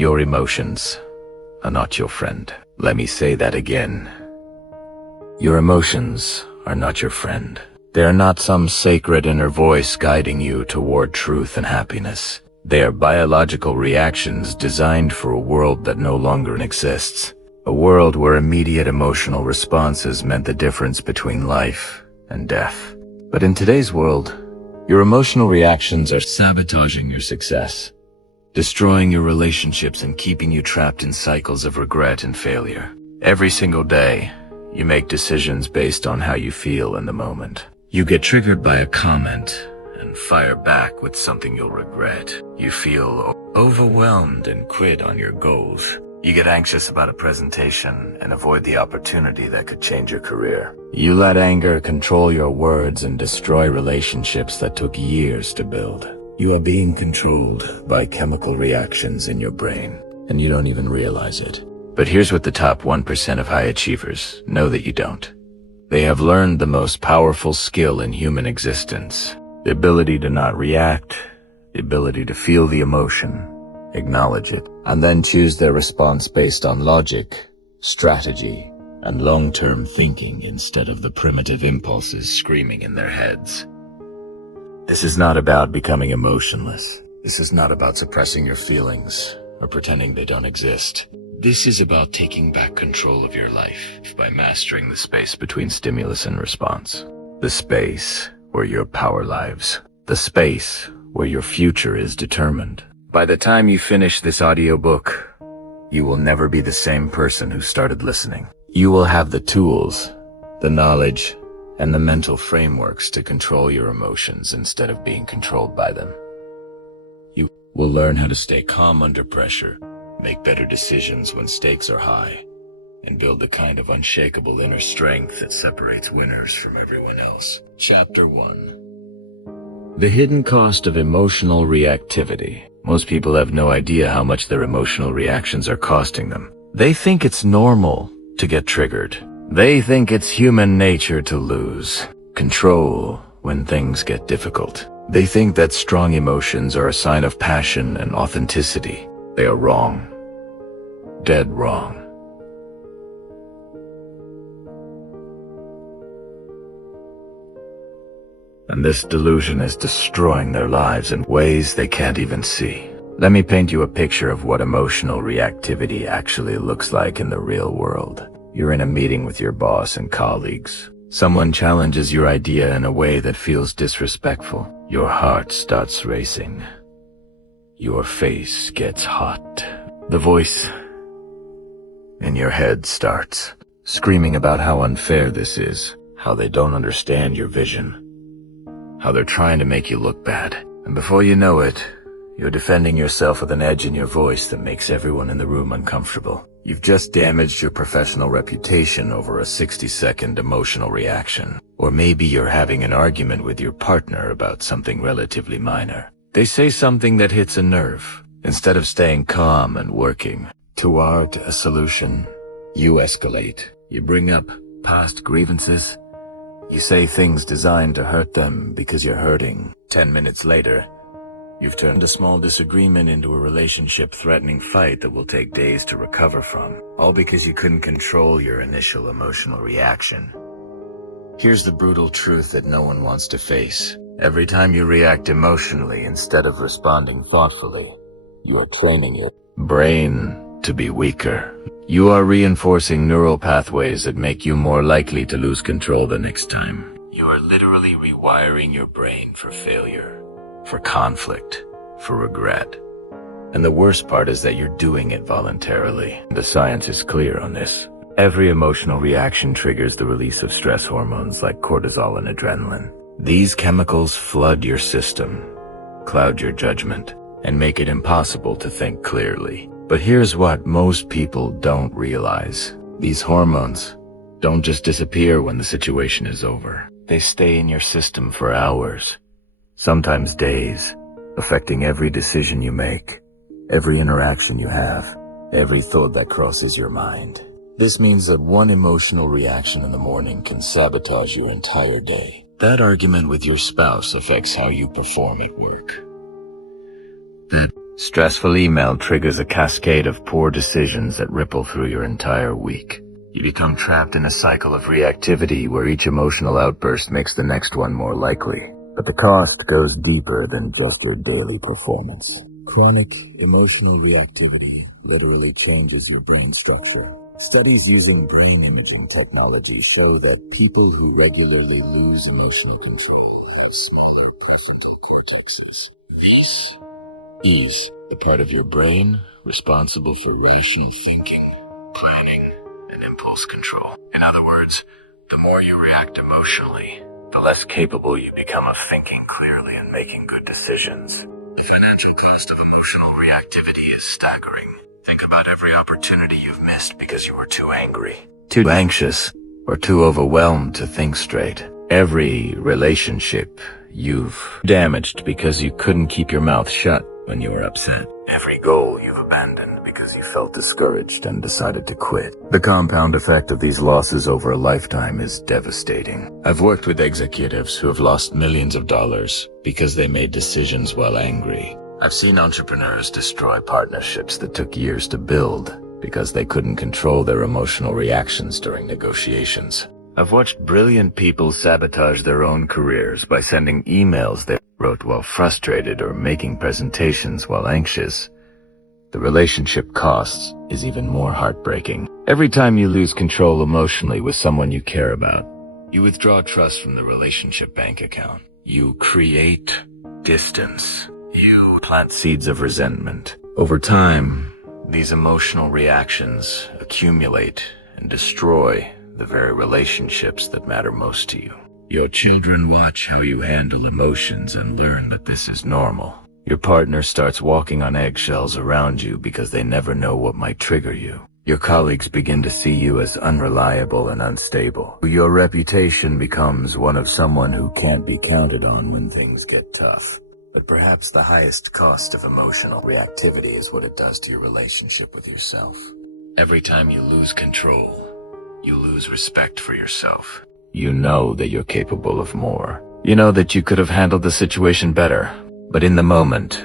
Your emotions are not your friend. Let me say that again. Your emotions are not your friend. They are not some sacred inner voice guiding you toward truth and happiness. They are biological reactions designed for a world that no longer exists. A world where immediate emotional responses meant the difference between life and death. But in today's world, your emotional reactions are sabotaging your success, destroying your relationships and keeping you trapped in cycles of regret and failure. Every single day, you make decisions based on how you feel in the moment. You get triggered by a comment and fire back with something you'll regret. You feel overwhelmed and quit on your goals. You get anxious about a presentation and avoid the opportunity that could change your career. You let anger control your words and destroy relationships that took years to build. You are being controlled by chemical reactions in your brain, and you don't even realize it. But here's what the top 1% of high achievers know that you don't. They have learned the most powerful skill in human existence. The ability to not react, the ability to feel the emotion, acknowledge it, and then choose their response based on logic, strategy, and long-term thinking instead of the primitive impulses screaming in their heads. This is not about becoming emotionless. This is not about suppressing your feelings or pretending they don't exist. This is about taking back control of your life by mastering the space between stimulus and response. The space where your power lives. The space where your future is determined. By the time you finish this audiobook, you will never be the same person who started listening. You will have the tools, the knowledge, and the mental frameworks to control your emotions instead of being controlled by them. You will learn how to stay calm under pressure, make better decisions when stakes are high, and build the kind of unshakable inner strength that separates winners from everyone else. Chapter 1. The hidden cost of emotional reactivity. Most people have no idea how much their emotional reactions are costing them. They think it's normal to get triggered. They think it's human nature to lose control when things get difficult. They think that strong emotions are a sign of passion and authenticity. They are wrong. Dead wrong. And this delusion is destroying their lives in ways they can't even see. Let me paint you a picture of what emotional reactivity actually looks like in the real world. You're in a meeting with your boss and colleagues. Someone challenges your idea in a way that feels disrespectful. Your heart starts racing. Your face gets hot. The voice in your head starts screaming about how unfair this is, how they don't understand your vision, how they're trying to make you look bad. And before you know it, you're defending yourself with an edge in your voice that makes everyone in the room uncomfortable. You've just damaged your professional reputation over a 60-second emotional reaction. Or maybe you're having an argument with your partner about something relatively minor. They say something that hits a nerve. Instead of staying calm and working toward a solution, you escalate. You bring up past grievances. You say things designed to hurt them because you're hurting. 10 minutes later, you've turned a small disagreement into a relationship-threatening fight that will take days to recover from, all because you couldn't control your initial emotional reaction. Here's the brutal truth that no one wants to face. Every time you react emotionally instead of responding thoughtfully, you are training your brain to be weaker. You are reinforcing neural pathways that make you more likely to lose control the next time. You are literally rewiring your brain for failure, for conflict, for regret. And the worst part is that you're doing it voluntarily. The science is clear on this. Every emotional reaction triggers the release of stress hormones like cortisol and adrenaline. These chemicals flood your system, cloud your judgment, and make it impossible to think clearly. But here's what most people don't realize. These hormones don't just disappear when the situation is over. They stay in your system for hours, sometimes days, affecting every decision you make, every interaction you have, every thought that crosses your mind. This means that one emotional reaction in the morning can sabotage your entire day. That argument with your spouse affects how you perform at work. That Stressful email triggers a cascade of poor decisions that ripple through your entire week. You become trapped in a cycle of reactivity where each emotional outburst makes the next one more likely. But the cost goes deeper than just your daily performance. Chronic emotional reactivity literally changes your brain structure. Studies using brain imaging technology show that people who regularly lose emotional control have smaller prefrontal cortexes. This is the part of your brain responsible for rational thinking, planning, and impulse control. In other words, the more you react emotionally, the less capable you become of thinking clearly and making good decisions. The financial cost of emotional reactivity is staggering. Think about every opportunity you've missed because you were too angry, too anxious, or too overwhelmed to think straight. Every relationship you've damaged because you couldn't keep your mouth shut when you were upset. Every goal you've abandoned because you felt discouraged and decided to quit. The compound effect of these losses over a lifetime is devastating. I've worked with executives who have lost millions of dollars because they made decisions while angry. I've seen entrepreneurs destroy partnerships that took years to build because they couldn't control their emotional reactions during negotiations. I've watched brilliant people sabotage their own careers by sending emails they wrote while frustrated or making presentations while anxious. The relationship cost is even more heartbreaking. Every time you lose control emotionally with someone you care about, you withdraw trust from the relationship bank account. You create distance. You plant seeds of resentment. Over time, these emotional reactions accumulate and destroy the very relationships that matter most to you. Your children watch how you handle emotions and learn that this is normal. Your partner starts walking on eggshells around you because they never know what might trigger you. Your colleagues begin to see you as unreliable and unstable. Your reputation becomes one of someone who can't be counted on when things get tough. But perhaps the highest cost of emotional reactivity is what it does to your relationship with yourself. Every time you lose control, you lose respect for yourself. You know that you're capable of more. You know that you could have handled the situation better. But in the moment,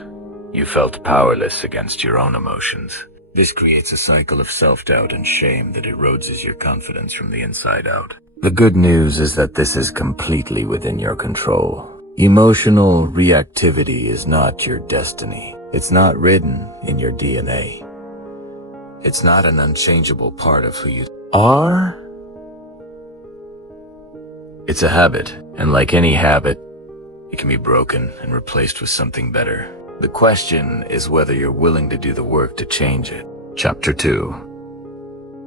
you felt powerless against your own emotions. This creates a cycle of self-doubt and shame that erodes your confidence from the inside out. The good news is that this is completely within your control. Emotional reactivity is not your destiny. It's not written in your DNA. It's not an unchangeable part of who you are. It's a habit, and like any habit, it can be broken and replaced with something better. The question is whether you're willing to do the work to change it. Chapter 2.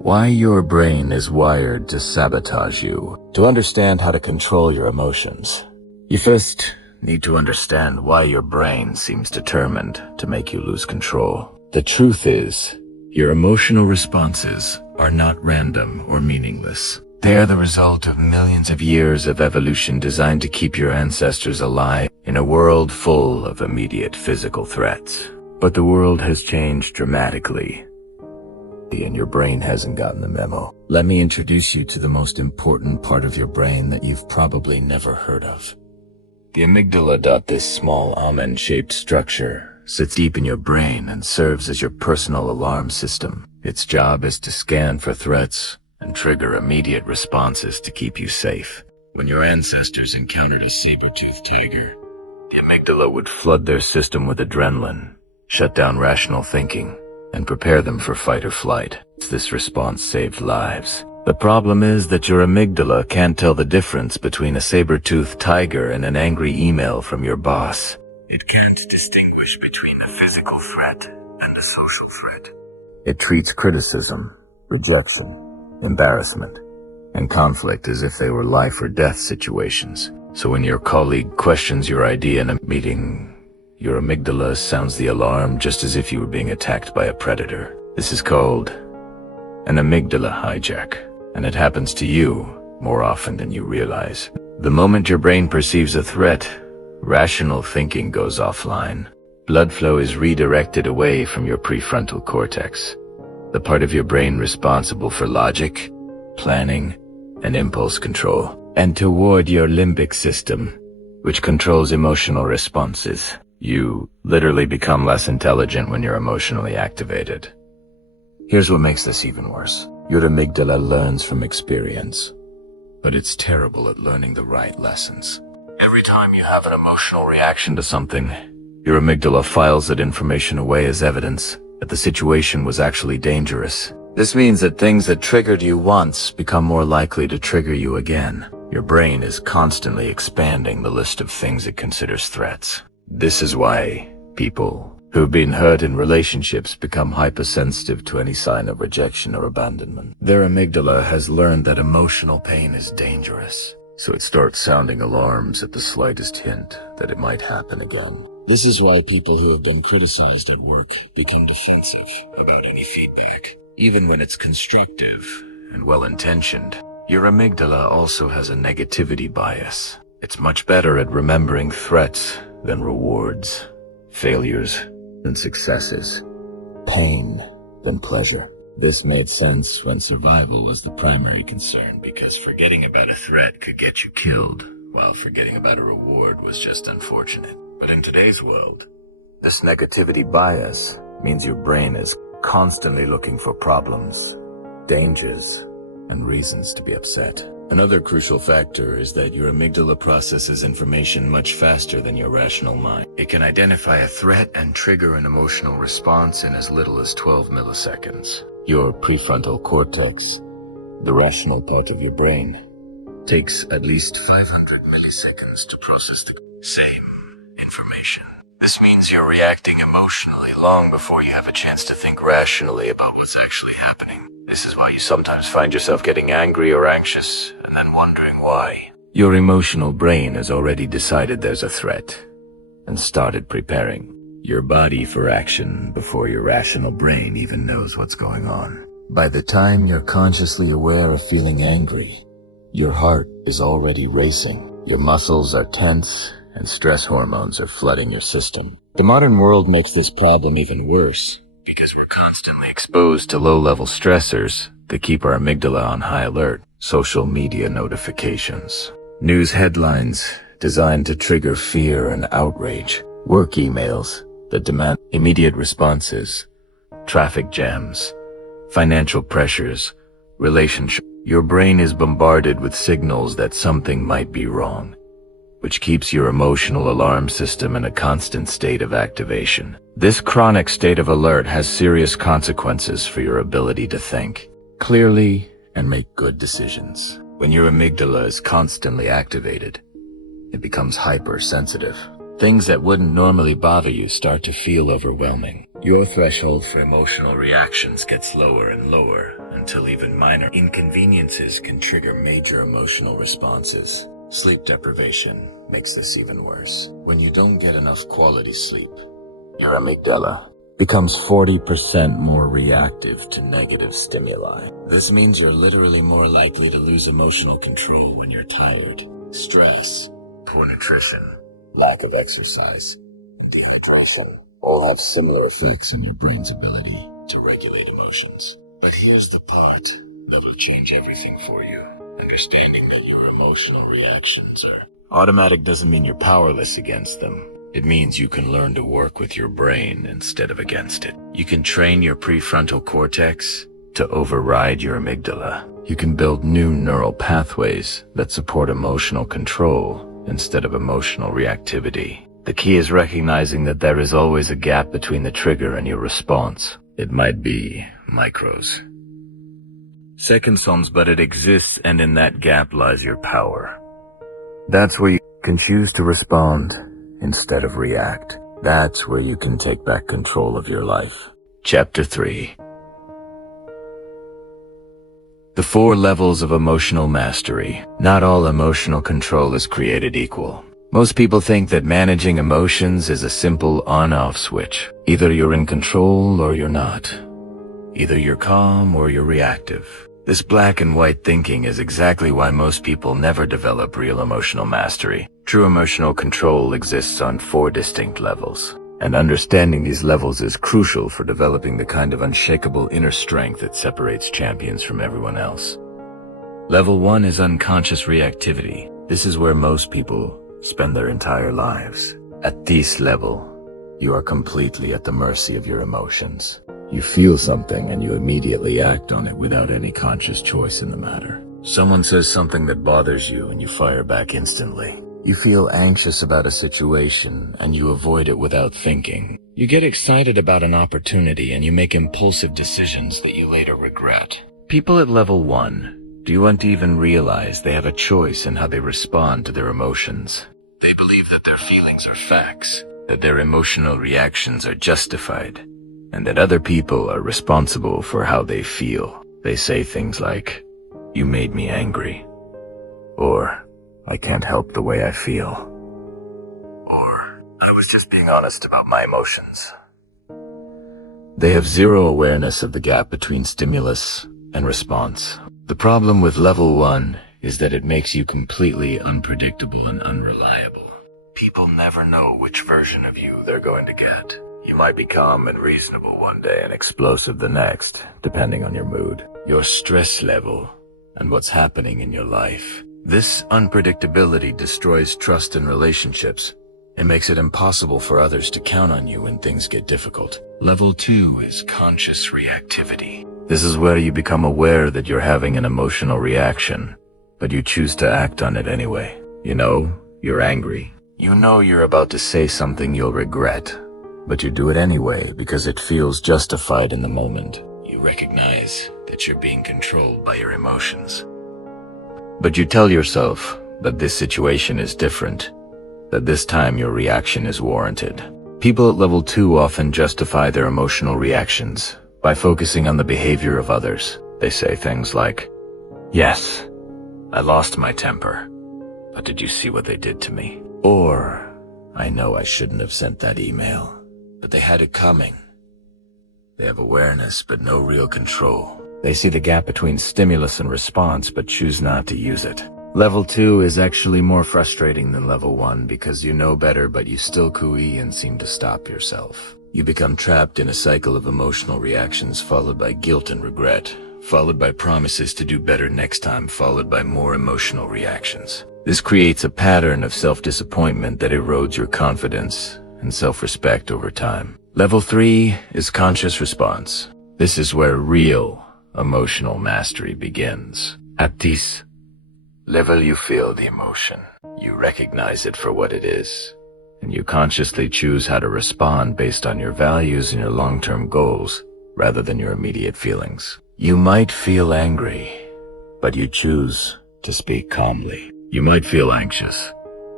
Why your brain is wired to sabotage you. To understand how to control your emotions, you first need to understand why your brain seems determined to make you lose control. The truth is, your emotional responses are not random or meaningless. They are the result of millions of years of evolution designed to keep your ancestors alive in a world full of immediate physical threats. But the world has changed dramatically, and your brain hasn't gotten the memo. Let me introduce you to the most important part of your brain that you've probably never heard of. The amygdala. This small almond-shaped structure sits deep in your brain and serves as your personal alarm system. Its job is to scan for threats and trigger immediate responses to keep you safe. When your ancestors encountered a saber-toothed tiger, the amygdala would flood their system with adrenaline, shut down rational thinking, and prepare them for fight or flight. This response saved lives. The problem is that your amygdala can't tell the difference between a saber-toothed tiger and an angry email from your boss. It can't distinguish between a physical threat and a social threat. It treats criticism, rejection, embarrassment, and conflict as if they were life or death situations. So when your colleague questions your idea in a meeting, your amygdala sounds the alarm just as if you were being attacked by a predator. This is called an amygdala hijack, and it happens to you more often than you realize. The moment your brain perceives a threat, rational thinking goes offline. Blood flow is redirected away from your prefrontal cortex, the part of your brain responsible for logic, planning, and impulse control, and toward your limbic system, which controls emotional responses. You literally become less intelligent when you're emotionally activated. Here's what makes this even worse. Your amygdala learns from experience, but it's terrible at learning the right lessons. Every time you have an emotional reaction to something, your amygdala files that information away as evidence that the situation was actually dangerous. This means that things that triggered you once become more likely to trigger you again. Your brain is constantly expanding the list of things it considers threats. This is why people who've been hurt in relationships become hypersensitive to any sign of rejection or abandonment. Their amygdala has learned that emotional pain is dangerous, so it starts sounding alarms at the slightest hint that it might happen again. This is why people who have been criticized at work become defensive about any feedback, even when it's constructive and well-intentioned. Your amygdala also has a negativity bias. It's much better at remembering threats than rewards, failures than successes, pain than pleasure. This made sense when survival was the primary concern, because forgetting about a threat could get you killed, while forgetting about a reward was just unfortunate. But in today's world, this negativity bias means your brain is constantly looking for problems, dangers, and reasons to be upset. Another crucial factor is that your amygdala processes information much faster than your rational mind. It can identify a threat and trigger an emotional response in as little as 12 milliseconds. Your prefrontal cortex, the rational part of your brain, takes at least 500 milliseconds to process the same information. This means you're reacting emotionally long before you have a chance to think rationally about what's actually happening. This is why you sometimes find yourself getting angry or anxious, and then wondering why. Your emotional brain has already decided there's a threat, and started preparing your body for action before your rational brain even knows what's going on. By the time you're consciously aware of feeling angry, your heart is already racing, your muscles are tense, and stress hormones are flooding your system. The modern world makes this problem even worse, because we're constantly exposed to low-level stressors that keep our amygdala on high alert. Social media notifications, news headlines designed to trigger fear and outrage, work emails that demand immediate responses, traffic jams, financial pressures, relationships. Your brain is bombarded with signals that something might be wrong, which keeps your emotional alarm system in a constant state of activation. This chronic state of alert has serious consequences for your ability to think clearly and make good decisions. When your amygdala is constantly activated, it becomes hypersensitive. Things that wouldn't normally bother you start to feel overwhelming. Your threshold for emotional reactions gets lower and lower until even minor inconveniences can trigger major emotional responses. Sleep deprivation makes this even worse. When you don't get enough quality sleep, your amygdala becomes 40% more reactive to negative stimuli. This means you're literally more likely to lose emotional control when you're tired. Stress, poor nutrition, lack of exercise, and dehydration all have similar effects on your brain's ability to regulate emotions. But here's the part that will change everything for you. Understanding that your emotional reactions are automatic doesn't mean you're powerless against them. It means you can learn to work with your brain instead of against it. You can train your prefrontal cortex to override your amygdala. You can build new neural pathways that support emotional control instead of emotional reactivity. The key is recognizing that there is always a gap between the trigger and your response. It might be micros, seconds, but it exists, and in that gap lies your power. That's where you can choose to respond instead of react. That's where you can take back control of your life. Chapter 3. The 4 levels of emotional mastery. Not all emotional control is created equal. Most people think that managing emotions is a simple on-off switch. Either you're in control or you're not. Either you're calm or you're reactive. This black and white thinking is exactly why most people never develop real emotional mastery. True emotional control exists on 4 distinct levels, and understanding these levels is crucial for developing the kind of unshakable inner strength that separates champions from everyone else. Level 1 is unconscious reactivity. This is where most people spend their entire lives. At this level, you are completely at the mercy of your emotions. You feel something and you immediately act on it without any conscious choice in the matter. Someone says something that bothers you and you fire back instantly. You feel anxious about a situation and you avoid it without thinking. You get excited about an opportunity and you make impulsive decisions that you later regret. People at level 1 don't even realize they have a choice in how they respond to their emotions. They believe that their feelings are facts, that their emotional reactions are justified, and that other people are responsible for how they feel. They say things like, "You made me angry," or "I can't help the way I feel," or "I was just being honest about my emotions." They have zero awareness of the gap between stimulus and response. The problem with level 1 is that it makes you completely unpredictable and unreliable. People never know which version of you they're going to get. You might be calm and reasonable one day and explosive the next, depending on your mood, your stress level, and what's happening in your life. This unpredictability destroys trust in relationships and makes it impossible for others to count on you when things get difficult. Level 2 is conscious reactivity. This is where you become aware that you're having an emotional reaction, but you choose to act on it anyway. You know, you're angry. You know you're about to say something you'll regret, but you do it anyway because it feels justified in the moment. You recognize that you're being controlled by your emotions. But you tell yourself that this situation is different, that this time your reaction is warranted. People at level 2 often justify their emotional reactions by focusing on the behavior of others. They say things like, "Yes, I lost my temper, but did you see what they did to me?" Or, "I know I shouldn't have sent that email, but they had it coming." They have awareness but no real control. They see the gap between stimulus and response but choose not to use it. Level 2 is actually more frustrating than level 1 because you know better but you still cooey and seem to stop yourself. You become trapped in a cycle of emotional reactions followed by guilt and regret, followed by promises to do better next time, followed by more emotional reactions. This creates a pattern of self-disappointment that erodes your confidence and self-respect over time. Level 3 is conscious response. This is where real emotional mastery begins. At this level, you feel the emotion. You recognize it for what it is, and you consciously choose how to respond based on your values and your long-term goals rather than your immediate feelings. You might feel angry, but you choose to speak calmly. You might feel anxious,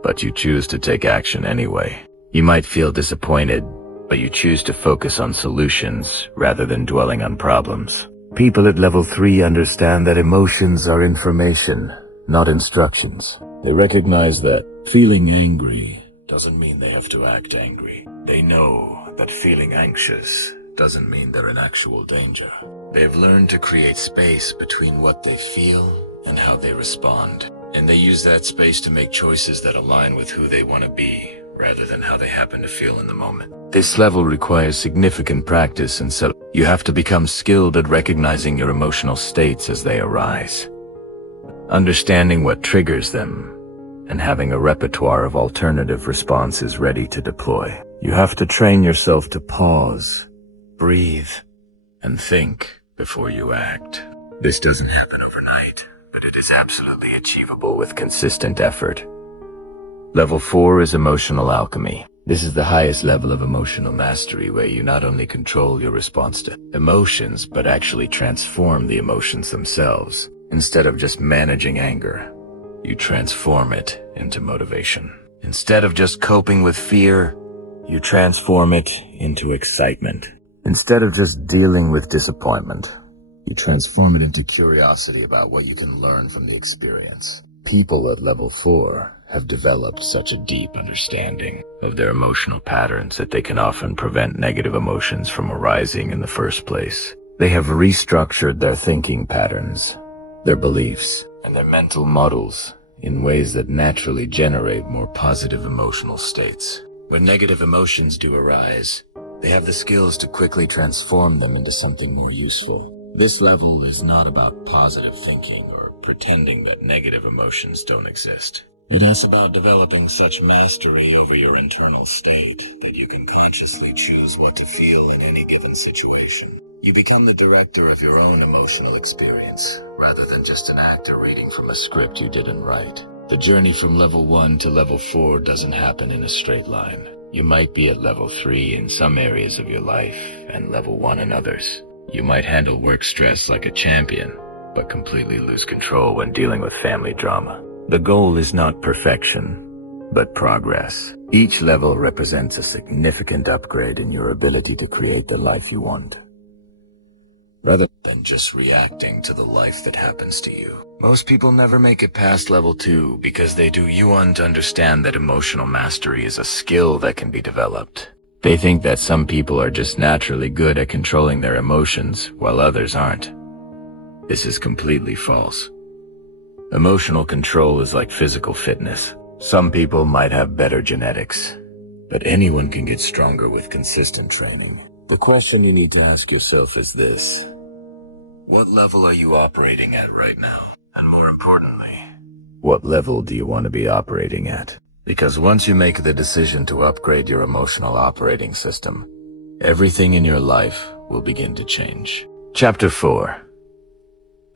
but you choose to take action anyway. You might feel disappointed, but you choose to focus on solutions rather than dwelling on problems. People at level 3 understand that emotions are information, not instructions. They recognize that feeling angry doesn't mean they have to act angry. They know that feeling anxious doesn't mean they're in actual danger. They've learned to create space between what they feel and how they respond, and they use that space to make choices that align with who they want to be, rather than how they happen to feel in the moment. This level requires significant practice, and so you have to become skilled at recognizing your emotional states as they arise, understanding what triggers them, and having a repertoire of alternative responses ready to deploy. You have to train yourself to pause, breathe, and think before you act. This doesn't happen overnight, but it is absolutely achievable with consistent effort. Level 4 is emotional alchemy. This is the highest level of emotional mastery, where you not only control your response to emotions, but actually transform the emotions themselves. Instead of just managing anger, you transform it into motivation. Instead of just coping with fear, you transform it into excitement. Instead of just dealing with disappointment, you transform it into curiosity about what you can learn from the experience. People at level 4 have developed such a deep understanding of their emotional patterns that they can often prevent negative emotions from arising in the first place. They have restructured their thinking patterns, their beliefs, and their mental models in ways that naturally generate more positive emotional states. When negative emotions do arise, they have the skills to quickly transform them into something more useful. This level is not about positive thinking or pretending that negative emotions don't exist. It is about developing such mastery over your internal state that you can consciously choose what to feel in any given situation. You become the director of your own emotional experience, rather than just an actor reading from a script you didn't write. The journey from level 1 to level 4 doesn't happen in a straight line. You might be at level 3 in some areas of your life, and level 1 in others. You might handle work stress like a champion, but completely lose control when dealing with family drama. The goal is not perfection, but progress. Each level represents a significant upgrade in your ability to create the life you want, rather than just reacting to the life that happens to you. Most people never make it past level 2 because they do you want to understand that emotional mastery is a skill that can be developed. They think that some people are just naturally good at controlling their emotions, while others aren't. This is completely false. Emotional control is like physical fitness. Some people might have better genetics, but anyone can get stronger with consistent training. The question you need to ask yourself is this: what level are you operating at right now? And more importantly, what level do you want to be operating at? Because once you make the decision to upgrade your emotional operating system, everything in your life will begin to change. Chapter 4.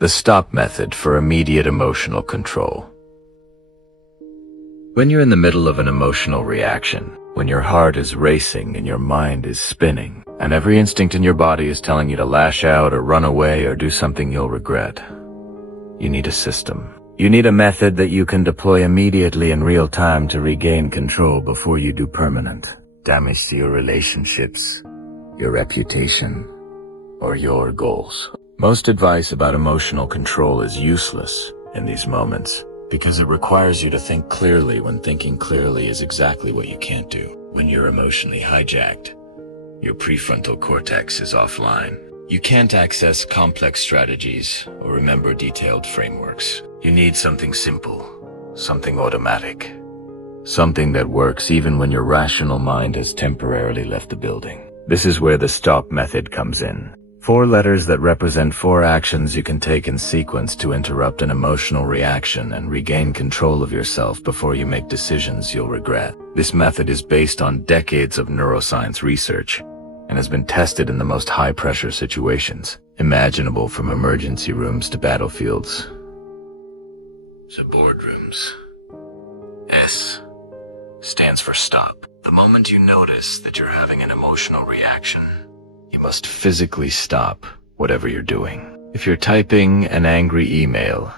The STOP method for immediate emotional control. When you're in the middle of an emotional reaction, when your heart is racing and your mind is spinning, and every instinct in your body is telling you to lash out or run away or do something you'll regret, you need a system. You need a method that you can deploy immediately in real time to regain control before you do permanent damage to your relationships, your reputation, or your goals. Most advice about emotional control is useless in these moments because it requires you to think clearly when thinking clearly is exactly what you can't do. When you're emotionally hijacked, your prefrontal cortex is offline. You can't access complex strategies or remember detailed frameworks. You need something simple, something automatic, something that works even when your rational mind has temporarily left the building. This is where the STOP method comes in. 4 letters that represent 4 actions you can take in sequence to interrupt an emotional reaction and regain control of yourself before you make decisions you'll regret. This method is based on decades of neuroscience research and has been tested in the most high-pressure situations imaginable, from emergency rooms to battlefields to boardrooms. S stands for STOP. The moment you notice that you're having an emotional reaction, you must physically stop whatever you're doing. If you're typing an angry email,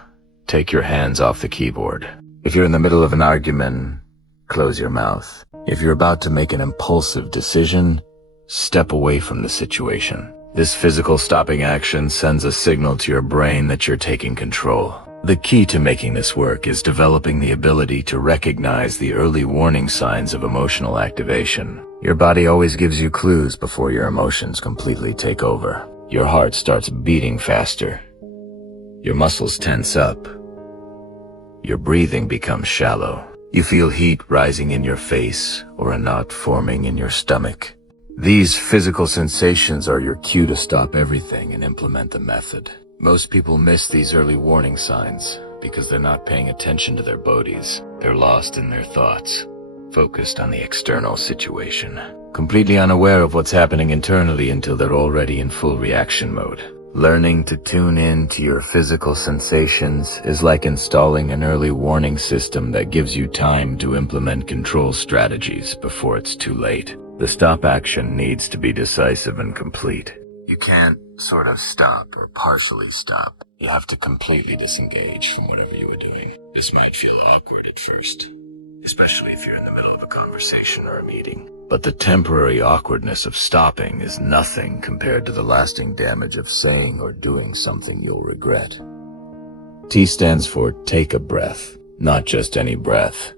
take your hands off the keyboard. If you're in the middle of an argument, close your mouth. If you're about to make an impulsive decision, step away from the situation. This physical stopping action sends a signal to your brain that you're taking control. The key to making this work is developing the ability to recognize the early warning signs of emotional activation. Your body always gives you clues before your emotions completely take over. Your heart starts beating faster. Your muscles tense up. Your breathing becomes shallow. You feel heat rising in your face or a knot forming in your stomach. These physical sensations are your cue to stop everything and implement the method. Most people miss these early warning signs because they're not paying attention to their bodies. They're lost in their thoughts, focused on the external situation, completely unaware of what's happening internally until they're already in full reaction mode. Learning to tune in to your physical sensations is like installing an early warning system that gives you time to implement control strategies before it's too late. The stop action needs to be decisive and complete. You can't sort of stop or partially stop. You have to completely disengage from whatever you were doing. This might feel awkward at first, especially if you're in the middle of a conversation or a meeting. But the temporary awkwardness of stopping is nothing compared to the lasting damage of saying or doing something you'll regret. T stands for take a breath. Not just any breath,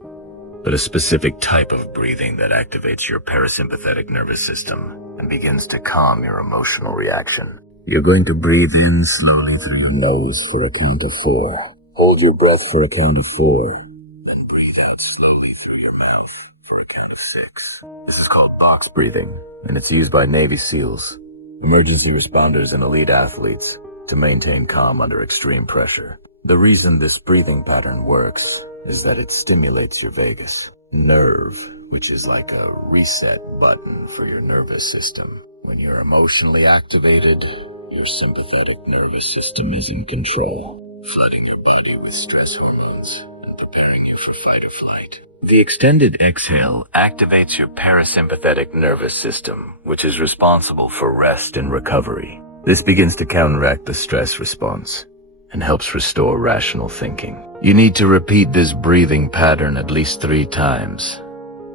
but a specific type of breathing that activates your parasympathetic nervous system and begins to calm your emotional reaction. You're going to breathe in slowly through your nose for a count of 4. Hold your breath for a count of 4. Then breathe out slowly through your mouth for a count of 6. This is called box breathing, and it's used by Navy SEALs, emergency responders, and elite athletes to maintain calm under extreme pressure. The reason this breathing pattern works is that it stimulates your vagus nerve, which is like a reset button for your nervous system. When you're emotionally activated, your sympathetic nervous system is in control, flooding your body with stress hormones and preparing you for fight or flight. The extended exhale activates your parasympathetic nervous system, which is responsible for rest and recovery. This begins to counteract the stress response and helps restore rational thinking. You need to repeat this breathing pattern at least 3 times,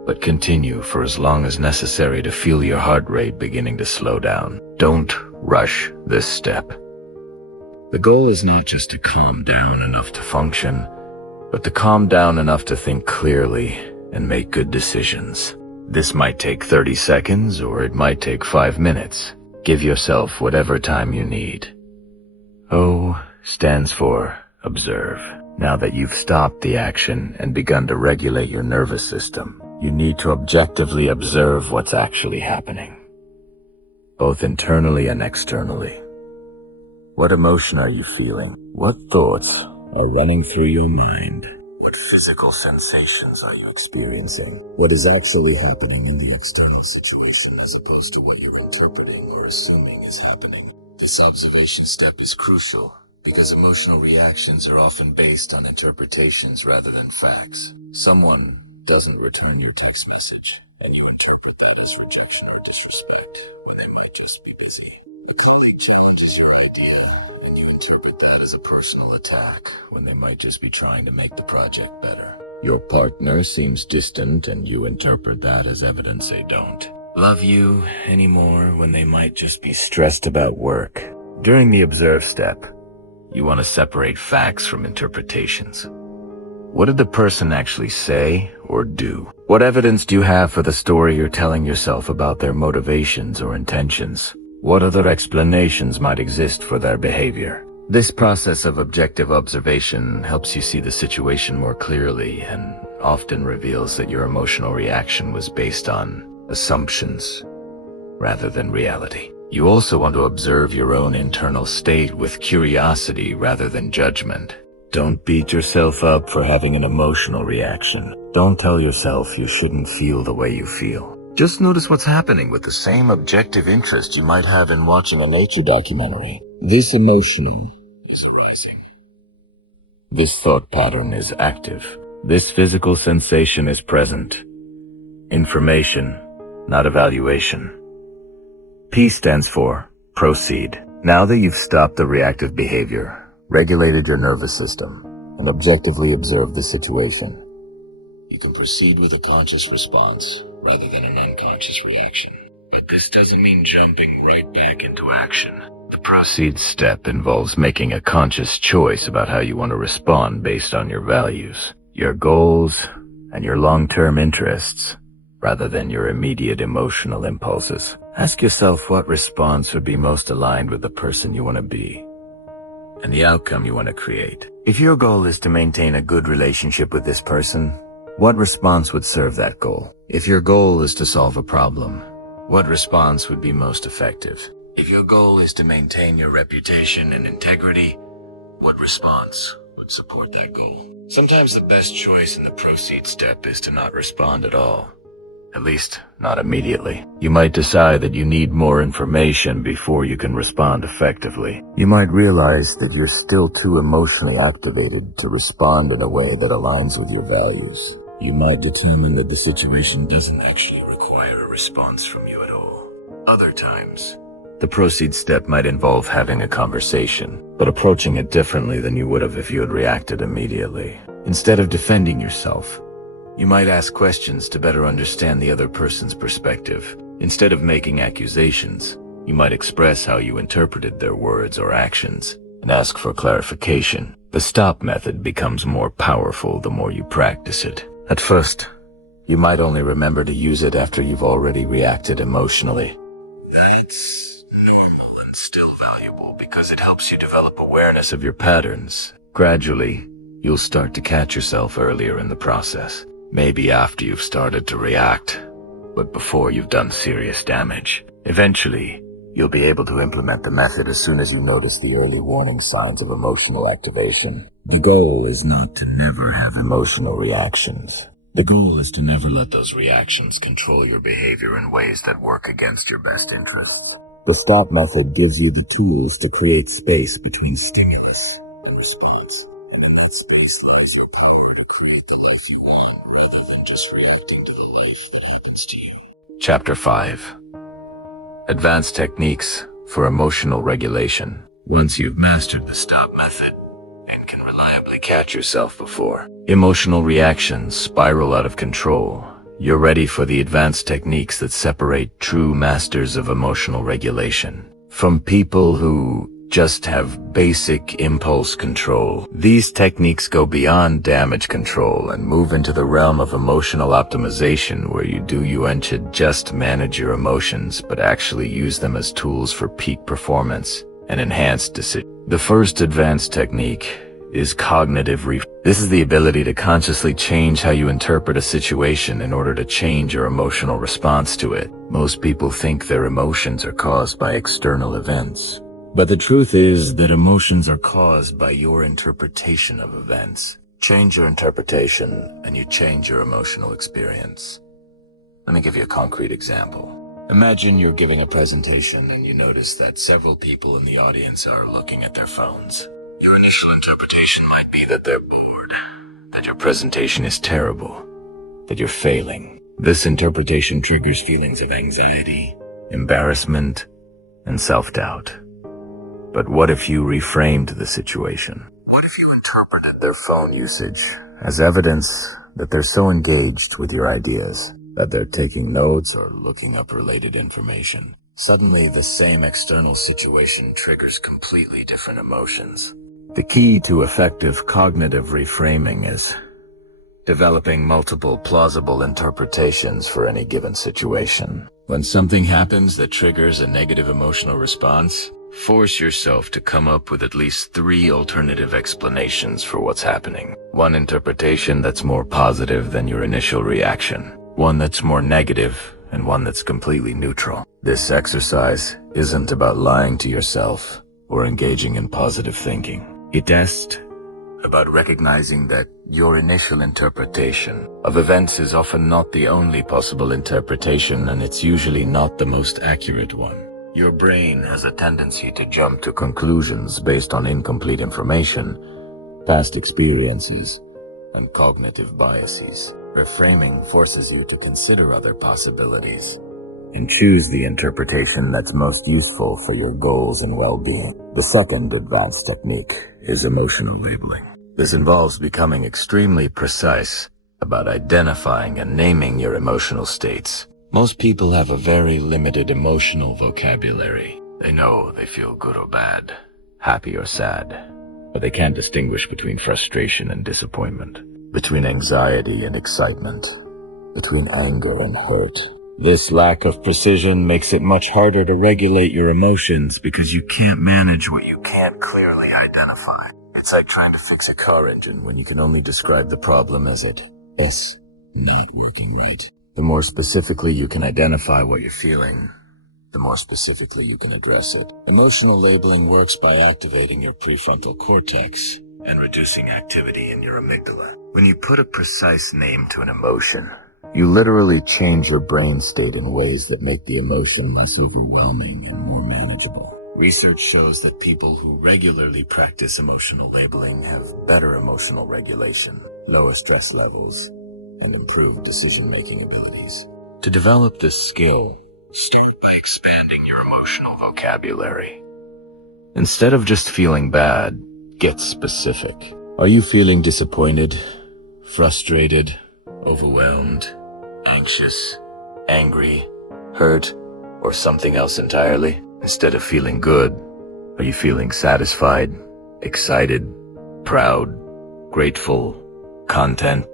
but continue for as long as necessary to feel your heart rate beginning to slow down. Don't rush this step. The goal is not just to calm down enough to function, but to calm down enough to think clearly and make good decisions. This might take 30 seconds or it might take 5 minutes. Give yourself whatever time you need. O stands for observe. Now that you've stopped the action and begun to regulate your nervous system, you need to objectively observe what's actually happening, both internally and externally. What emotion are you feeling? What thoughts are running through your mind? What physical sensations are you experiencing? What is actually happening in the external situation as opposed to what you're interpreting or assuming is happening? This observation step is crucial because emotional reactions are often based on interpretations rather than facts. Someone doesn't return your text message, and you interpret that as rejection or disrespect when they might just be busy. A colleague challenges your idea, and you interpret that as a personal attack when they might just be trying to make the project better. Your partner seems distant, and you interpret that as evidence they don't love you anymore when they might just be stressed about work. During the observe step, you want to separate facts from interpretations. What did the person actually say or do? What evidence do you have for the story you're telling yourself about their motivations or intentions? What other explanations might exist for their behavior? This process of objective observation helps you see the situation more clearly and often reveals that your emotional reaction was based on assumptions rather than reality. You also want to observe your own internal state with curiosity rather than judgment. Don't beat yourself up for having an emotional reaction. Don't tell yourself you shouldn't feel the way you feel. Just notice what's happening with the same objective interest you might have in watching a nature documentary. This emotional is arising. This thought pattern is active. This physical sensation is present. Information, not evaluation. P stands for proceed. Now that you've stopped the reactive behavior, regulated your nervous system, and objectively observed the situation, you can proceed with a conscious response rather than an unconscious reaction. But this doesn't mean jumping right back into action. The proceed step involves making a conscious choice about how you want to respond based on your values, your goals, and your long-term interests, rather than your immediate emotional impulses. Ask yourself what response would be most aligned with the person you want to be and the outcome you want to create. If your goal is to maintain a good relationship with this person, what response would serve that goal? If your goal is to solve a problem, what response would be most effective? If your goal is to maintain your reputation and integrity, what response would support that goal? Sometimes the best choice in the proceed step is to not respond at all. At least, not immediately. You might decide that you need more information before you can respond effectively. You might realize that you're still too emotionally activated to respond in a way that aligns with your values. You might determine that the situation doesn't actually require a response from you at all. Other times, the proceed step might involve having a conversation, but approaching it differently than you would have if you had reacted immediately. Instead of defending yourself, you might ask questions to better understand the other person's perspective. Instead of making accusations, you might express how you interpreted their words or actions and ask for clarification. The stop method becomes more powerful the more you practice it. At first, you might only remember to use it after you've already reacted emotionally. That's normal and still valuable because it helps you develop awareness of your patterns. Gradually, you'll start to catch yourself earlier in the process. Maybe after you've started to react, but before you've done serious damage. Eventually, You'll be able to implement the method as soon as you notice the early warning signs of emotional activation. The goal is not to never have emotional reactions. The goal is to never let those reactions control your behavior in ways that work against your best interests. The STOP method gives you the tools to create space between stimulus and response. And in that space lies the power to create the life you want rather than just reacting to the life that happens to you. Chapter 5. Advanced Techniques for Emotional Regulation. Once you've mastered the STOP method and can reliably catch yourself before emotional reactions spiral out of control, you're ready for the advanced techniques that separate true masters of emotional regulation from people who just have basic impulse control. These techniques go beyond damage control and move into the realm of emotional optimization, where you and should just manage your emotions, but actually use them as tools for peak performance and enhanced decision. The first advanced technique is cognitive reframing. This is the ability to consciously change how you interpret a situation in order to change your emotional response to it. Most people think their emotions are caused by external events, but the truth is that emotions are caused by your interpretation of events. Change your interpretation and you change your emotional experience. Let me give you a concrete example. Imagine you're giving a presentation and you notice that several people in the audience are looking at their phones. Your initial interpretation might be that they're bored, that your presentation is terrible, that you're failing. This interpretation triggers feelings of anxiety, embarrassment, and self-doubt. But what if you reframed the situation? What if you interpreted their phone usage as evidence that they're so engaged with your ideas that they're taking notes or looking up related information? Suddenly, the same external situation triggers completely different emotions. The key to effective cognitive reframing is developing multiple plausible interpretations for any given situation. When something happens that triggers a negative emotional response, force yourself to come up with at least 3 alternative explanations for what's happening. One interpretation that's more positive than your initial reaction, one that's more negative, and one that's completely neutral. This exercise isn't about lying to yourself or engaging in positive thinking. It's just about recognizing that your initial interpretation of events is often not the only possible interpretation, and it's usually not the most accurate one. Your brain has a tendency to jump to conclusions based on incomplete information, past experiences, and cognitive biases. Reframing forces you to consider other possibilities and choose the interpretation that's most useful for your goals and well-being. The second advanced technique is emotional labeling. This involves becoming extremely precise about identifying and naming your emotional states. Most people have a very limited emotional vocabulary. They know they feel good or bad, happy or sad, but they can't distinguish between frustration and disappointment, between anxiety and excitement, between anger and hurt. This lack of precision makes it much harder to regulate your emotions because you can't manage what you can't clearly identify. It's like trying to fix a car engine when you can only describe the problem as not working right. The more specifically you can identify what you're feeling, the more specifically you can address it. Emotional labeling works by activating your prefrontal cortex and reducing activity in your amygdala. When you put a precise name to an emotion, you literally change your brain state in ways that make the emotion less overwhelming and more manageable. Research shows that people who regularly practice emotional labeling have better emotional regulation, lower stress levels, and improved decision-making abilities. To develop this skill, start by expanding your emotional vocabulary. Instead of just feeling bad, get specific. Are you feeling disappointed, frustrated, overwhelmed, anxious, angry, hurt, or something else entirely? Instead of feeling good, are you feeling satisfied, excited, proud, grateful, content,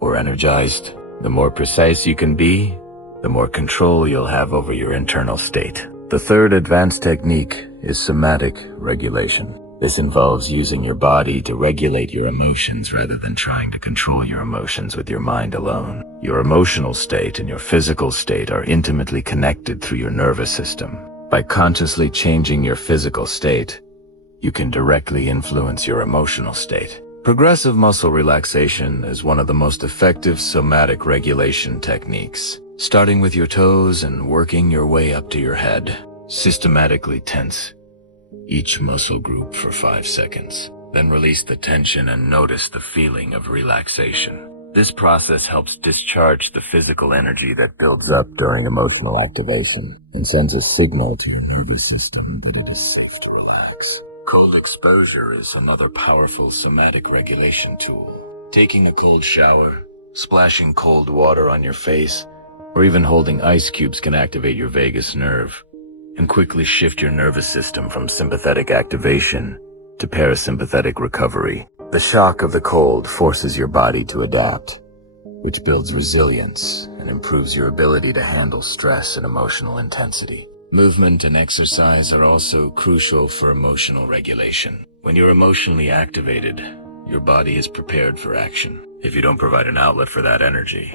or energized? The more precise you can be, the more control you'll have over your internal state. The third advanced technique is somatic regulation. This involves using your body to regulate your emotions rather than trying to control your emotions with your mind alone. Your emotional state and your physical state are intimately connected through your nervous system. By consciously changing your physical state, you can directly influence your emotional state. Progressive muscle relaxation is one of the most effective somatic regulation techniques. Starting with your toes and working your way up to your head, systematically tense each muscle group for 5 seconds. Then release the tension and notice the feeling of relaxation. This process helps discharge the physical energy that builds up during emotional activation and sends a signal to your nervous system that it is safe to relax. Cold exposure is another powerful somatic regulation tool. Taking a cold shower, splashing cold water on your face, or even holding ice cubes can activate your vagus nerve and quickly shift your nervous system from sympathetic activation to parasympathetic recovery. The shock of the cold forces your body to adapt, which builds resilience and improves your ability to handle stress and emotional intensity. Movement and exercise are also crucial for emotional regulation. When you're emotionally activated, your body is prepared for action. If you don't provide an outlet for that energy,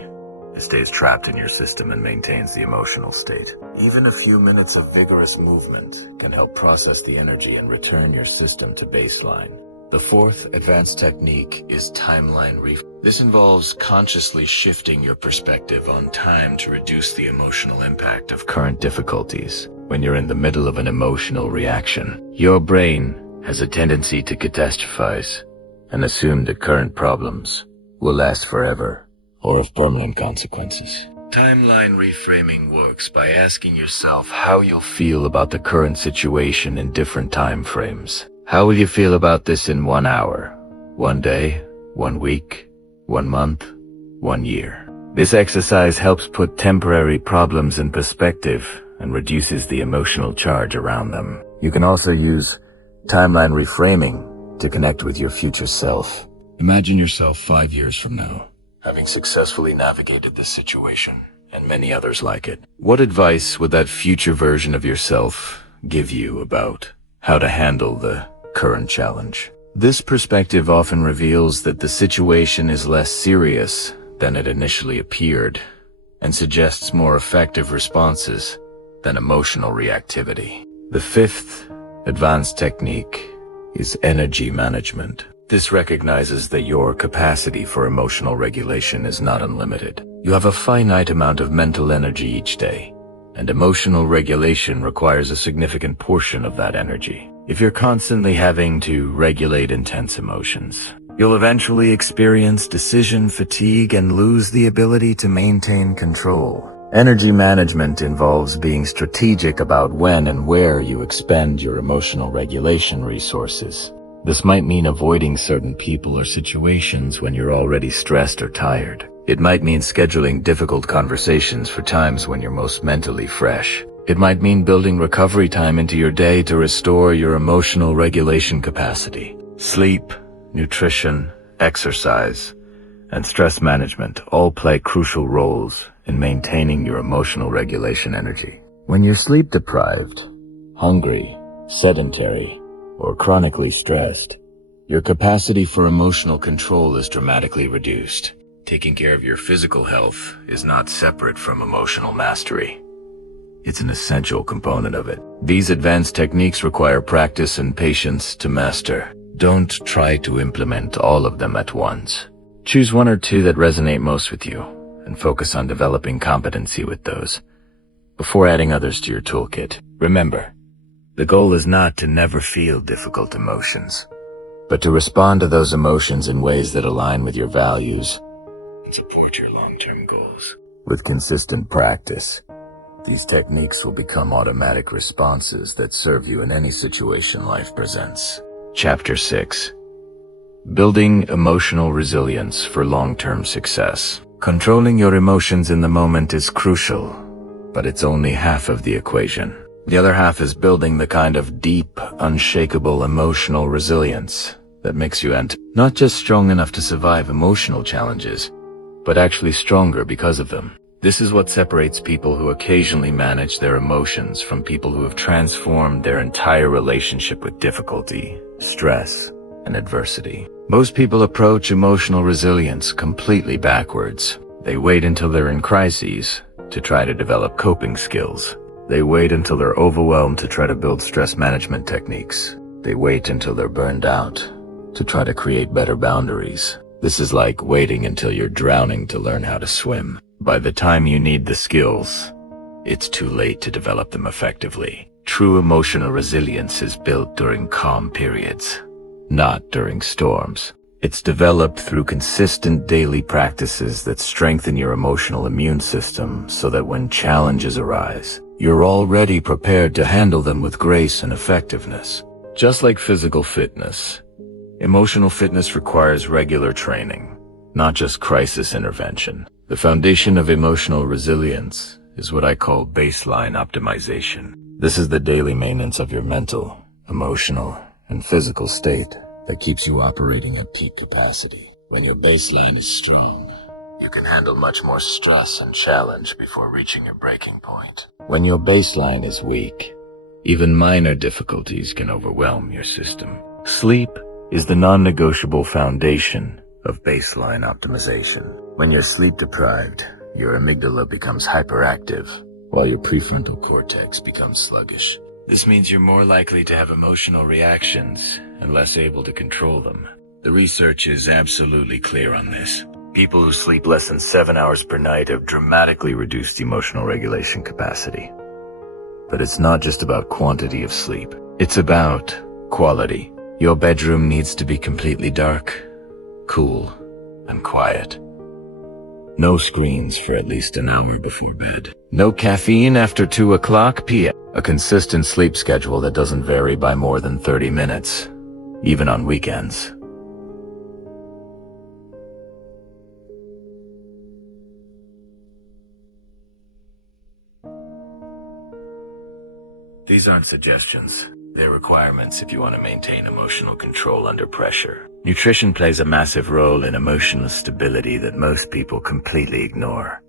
it stays trapped in your system and maintains the emotional state. Even a few minutes of vigorous movement can help process the energy and return your system to baseline. The fourth advanced technique is timeline reframing. This involves consciously shifting your perspective on time to reduce the emotional impact of current difficulties. When you're in the middle of an emotional reaction, your brain has a tendency to catastrophize and assume that current problems will last forever or have permanent consequences. Timeline reframing works by asking yourself how you'll feel about the current situation in different time frames. How will you feel about this in 1 hour, 1 day, 1 week, 1 month, 1 year? This exercise helps put temporary problems in perspective and reduces the emotional charge around them. You can also use timeline reframing to connect with your future self. Imagine yourself 5 years from now, having successfully navigated this situation and many others like it. What advice would that future version of yourself give you about how to handle the current challenge? This perspective often reveals that the situation is less serious than it initially appeared and suggests more effective responses than emotional reactivity. The fifth advanced technique is energy management. This recognizes that your capacity for emotional regulation is not unlimited. You have a finite amount of mental energy each day, and emotional regulation requires a significant portion of that energy. If you're constantly having to regulate intense emotions, you'll eventually experience decision fatigue and lose the ability to maintain control. Energy management involves being strategic about when and where you expend your emotional regulation resources. This might mean avoiding certain people or situations when you're already stressed or tired. It might mean scheduling difficult conversations for times when you're most mentally fresh. It might mean building recovery time into your day to restore your emotional regulation capacity. Sleep, nutrition, exercise, and stress management all play crucial roles in maintaining your emotional regulation energy. When you're sleep deprived, hungry, sedentary, or chronically stressed, your capacity for emotional control is dramatically reduced. Taking care of your physical health is not separate from emotional mastery. It's an essential component of it. These advanced techniques require practice and patience to master. Don't try to implement all of them at once. Choose 1 or 2 that resonate most with you, and focus on developing competency with those before adding others to your toolkit. Remember, the goal is not to never feel difficult emotions, but to respond to those emotions in ways that align with your values and support your long-term goals. With consistent practice, these techniques will become automatic responses that serve you in any situation life presents. Chapter 6. Building emotional resilience for long-term success. Controlling your emotions in the moment is crucial, but it's only half of the equation. The other half is building the kind of deep, unshakable emotional resilience that makes you not just strong enough to survive emotional challenges, but actually stronger because of them. This is what separates people who occasionally manage their emotions from people who have transformed their entire relationship with difficulty, stress, and adversity. Most people approach emotional resilience completely backwards. They wait until they're in crises to try to develop coping skills. They wait until they're overwhelmed to try to build stress management techniques. They wait until they're burned out to try to create better boundaries. This is like waiting until you're drowning to learn how to swim. By the time you need the skills, it's too late to develop them effectively. True emotional resilience is built during calm periods, not during storms. It's developed through consistent daily practices that strengthen your emotional immune system so that when challenges arise, you're already prepared to handle them with grace and effectiveness. Just like physical fitness, emotional fitness requires regular training, not just crisis intervention. The foundation of emotional resilience is what I call baseline optimization. This is the daily maintenance of your mental, emotional, and physical state that keeps you operating at peak capacity. When your baseline is strong, you can handle much more stress and challenge before reaching your breaking point. When your baseline is weak, even minor difficulties can overwhelm your system. Sleep is the non-negotiable foundation of baseline optimization. When you're sleep deprived, your amygdala becomes hyperactive, while your prefrontal cortex becomes sluggish. This means you're more likely to have emotional reactions and less able to control them. The research is absolutely clear on this. People who sleep less than 7 hours per night have dramatically reduced emotional regulation capacity. But it's not just about quantity of sleep. It's about quality. Your bedroom needs to be completely dark, cool, and quiet. No screens for at least an hour before bed. No caffeine after 2 o'clock p.m. A consistent sleep schedule that doesn't vary by more than 30 minutes, even on weekends. These aren't suggestions. They're requirements if you want to maintain emotional control under pressure. Nutrition plays a massive role in emotional stability that most people completely ignore.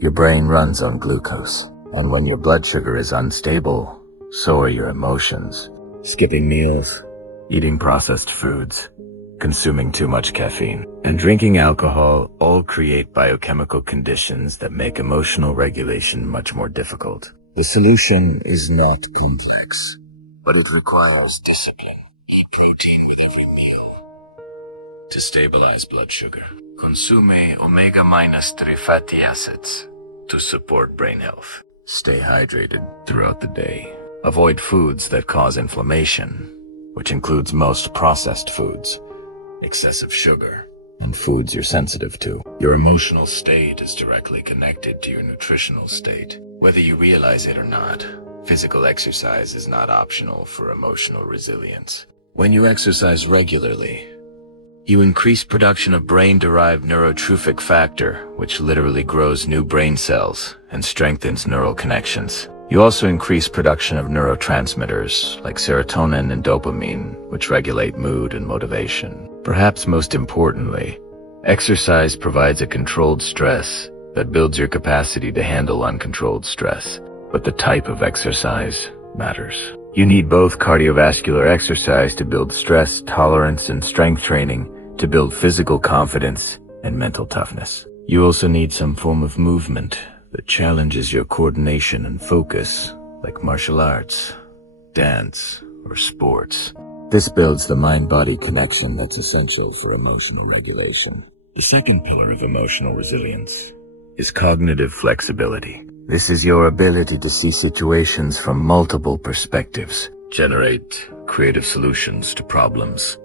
Your brain runs on glucose, and when your blood sugar is unstable, so are your emotions. Skipping meals, eating processed foods, consuming too much caffeine, and drinking alcohol all create biochemical conditions that make emotional regulation much more difficult. The solution is not complex, but it requires discipline. Eat protein with every meal to stabilize blood sugar. Consume omega-3 fatty acids to support brain health. Stay hydrated throughout the day. Avoid foods that cause inflammation, which includes most processed foods, excessive sugar, and foods you're sensitive to. Your emotional state is directly connected to your nutritional state. Whether you realize it or not, physical exercise is not optional for emotional resilience. When you exercise regularly, you increase production of brain-derived neurotrophic factor, which literally grows new brain cells and strengthens neural connections. You also increase production of neurotransmitters like serotonin and dopamine, which regulate mood and motivation. Perhaps most importantly, exercise provides a controlled stress that builds your capacity to handle uncontrolled stress. But the type of exercise matters. You need both cardiovascular exercise to build stress tolerance and strength training to build physical confidence and mental toughness. You also need some form of movement that challenges your coordination and focus, like martial arts, dance, or sports. This builds the mind-body connection that's essential for emotional regulation. The second pillar of emotional resilience is cognitive flexibility. This is your ability to see situations from multiple perspectives, generate creative solutions to problems,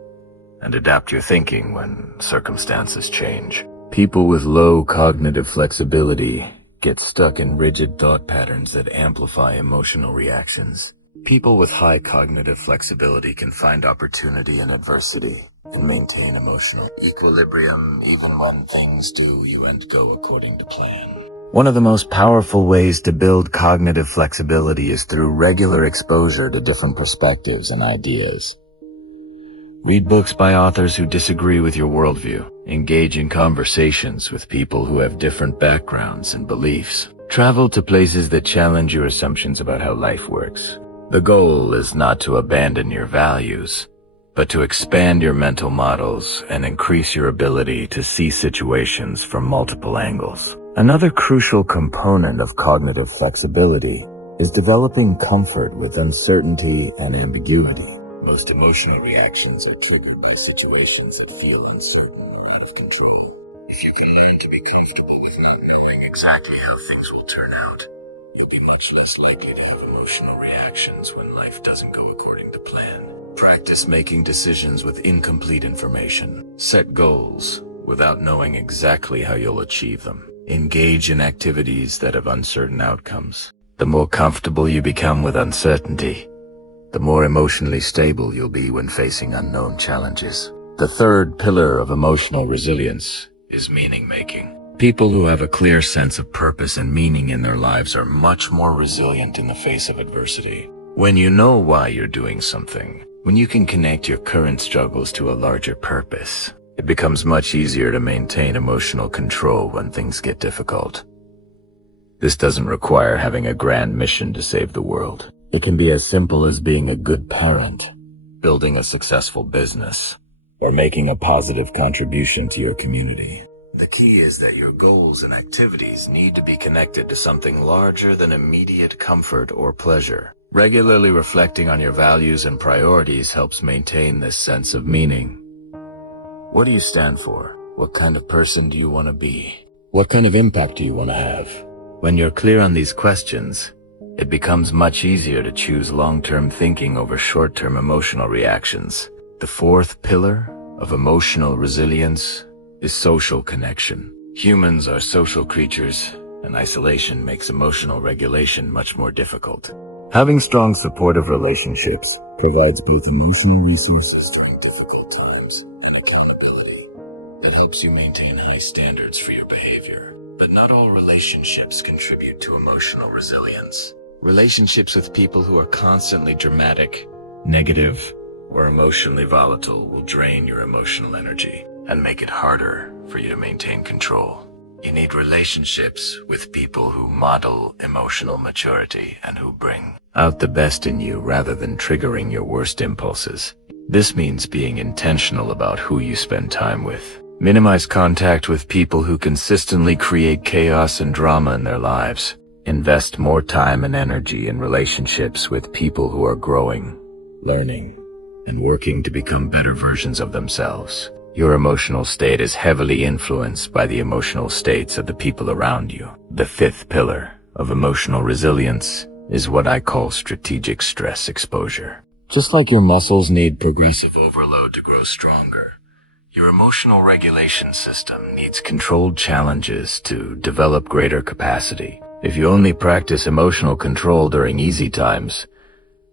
and adapt your thinking when circumstances change. People with low cognitive flexibility get stuck in rigid thought patterns that amplify emotional reactions. People with high cognitive flexibility can find opportunity in adversity and maintain emotional equilibrium even when things do and go according to plan. One of the most powerful ways to build cognitive flexibility is through regular exposure to different perspectives and ideas. Read books by authors who disagree with your worldview. Engage in conversations with people who have different backgrounds and beliefs. Travel to places that challenge your assumptions about how life works. The goal is not to abandon your values, but to expand your mental models and increase your ability to see situations from multiple angles. Another crucial component of cognitive flexibility is developing comfort with uncertainty and ambiguity. Most emotional reactions are triggered by situations that feel uncertain or out of control. If you can learn to be comfortable without knowing exactly how things will turn out, you'll be much less likely to have emotional reactions when life doesn't go according to plan. Practice making decisions with incomplete information. Set goals without knowing exactly how you'll achieve them. Engage in activities that have uncertain outcomes. The more comfortable you become with uncertainty, the more emotionally stable you'll be when facing unknown challenges. The third pillar of emotional resilience is meaning-making. People who have a clear sense of purpose and meaning in their lives are much more resilient in the face of adversity. When you know why you're doing something, when you can connect your current struggles to a larger purpose, it becomes much easier to maintain emotional control when things get difficult. This doesn't require having a grand mission to save the world. It can be as simple as being a good parent, building a successful business, or making a positive contribution to your community. The key is that your goals and activities need to be connected to something larger than immediate comfort or pleasure. Regularly reflecting on your values and priorities helps maintain this sense of meaning. What do you stand for? What kind of person do you want to be? What kind of impact do you want to have? When you're clear on these questions, it becomes much easier to choose long-term thinking over short-term emotional reactions. The fourth pillar of emotional resilience is social connection. Humans are social creatures, and isolation makes emotional regulation much more difficult. Having strong supportive relationships provides both emotional resources during difficult times and accountability. It helps you maintain high standards for your behavior, but not all relationships contribute to emotional resilience. Relationships with people who are constantly dramatic, negative, or emotionally volatile will drain your emotional energy and make it harder for you to maintain control. You need relationships with people who model emotional maturity and who bring out the best in you rather than triggering your worst impulses. This means being intentional about who you spend time with. Minimize contact with people who consistently create chaos and drama in their lives. Invest more time and energy in relationships with people who are growing, learning, and working to become better versions of themselves. Your emotional state is heavily influenced by the emotional states of the people around you. The fifth pillar of emotional resilience is what I call strategic stress exposure. Just like your muscles need progressive overload to grow stronger, your emotional regulation system needs controlled challenges to develop greater capacity. If you only practice emotional control during easy times,